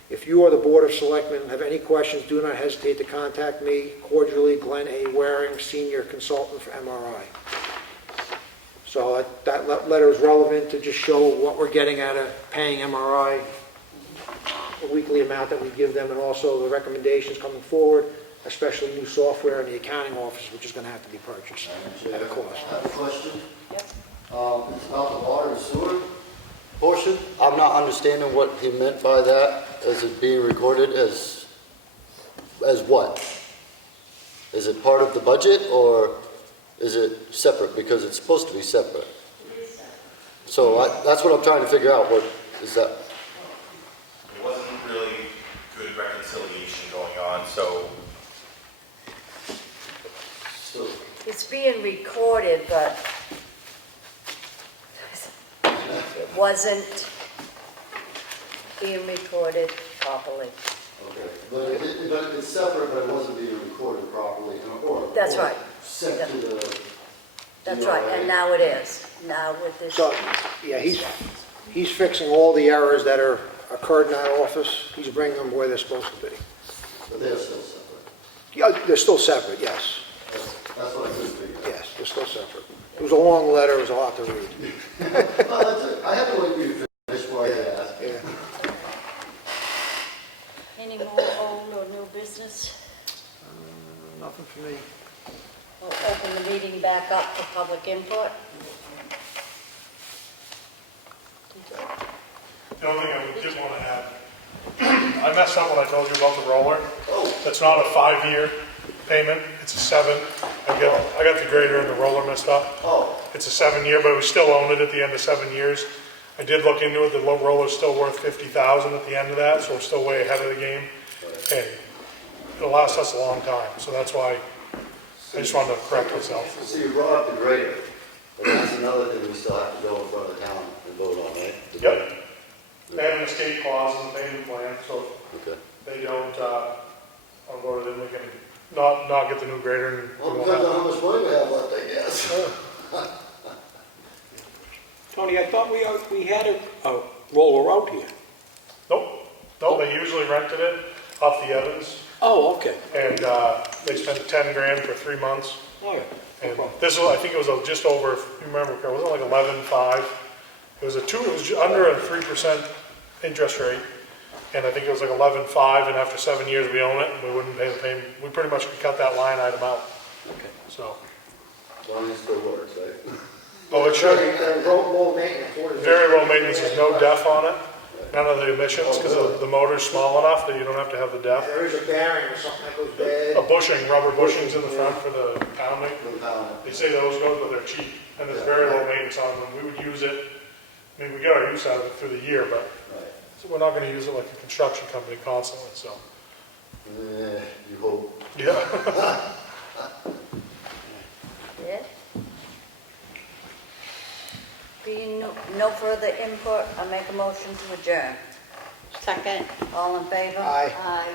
If you or the Board of Selectmen have any questions, do not hesitate to contact me. Cordially, Glenn A. Waring, Senior Consultant for MRI. So that letter is relevant to just show what we're getting out of paying MRI, the weekly amount that we give them, and also the recommendations coming forward, especially new software in the accounting office, which is going to have to be purchased at a cost. I have a question. Yep. It's about the water and sewer portion. I'm not understanding what he meant by that, as it being recorded as what? Is it part of the budget, or is it separate? Because it's supposed to be separate. So that's what I'm trying to figure out. What is that? There wasn't really good reconciliation going on, so It's being recorded, but it wasn't being recorded properly. Okay, but it's separate, but it wasn't being recorded properly, That's right. Sent to the. That's right, and now it is. Now with this. So, yeah, he's fixing all the errors that are occurred in that office. He's bringing them where they're supposed to be. But they're still separate. Yeah, they're still separate, yes. That's what I couldn't figure out. Yes, they're still separate. It was a long letter, it was a lot to read. Well, that's it. I had to wait for you to finish before I could ask. Yeah. Any more old or new business? Nothing for me. We'll open the meeting back up for public input. The only thing I did want to add, I messed up when I told you about the roller. It's not a 5-year payment, it's a 7. I got the grader and the roller messed up. It's a 7-year, but we still own it at the end of 7 years. I did look into it, the roller's still worth $50,000 at the end of that, so we're still way ahead of the game. And it'll last us a long time, so that's why I just wanted to correct myself. So you brought up the grader, but that's another thing we still have to go in front of the town and vote on, right? Yep. They have an escape clause in the payment plan, so Okay. they don't, I'll go to them, we can not get the new grader and. Well, depends on how much money we have left, I guess. Tony, I thought we had a roller out here. Nope, they usually rented it off the Evans. Oh, okay. And they spent $10,000 for 3 months. Oh, yeah. And this was, I think it was just over, if you remember, it wasn't like 11.5. It was under a 3% interest rate. And I think it was like 11.5, and after 7 years we own it, and we wouldn't pay the payment. We pretty much could cut that line item out. Okay. So. As long as it still works, right? Oh, it should. Low maintenance. Very low maintenance, there's no def on it. None of the emissions, because the motor's small enough that you don't have to have the def. There is a bearing or something that goes bad. A bushing, rubber bushings in the front for the pounding. They say those go, but they're cheap, and there's very low maintenance on them. We would use it, I mean, we get our use out of it through the year, but so we're not going to use it like a construction company constantly, so. You hope. Yeah. Yeah. Being no further input, I make a motion to adjourn. Second. All in favor? Aye. Aye.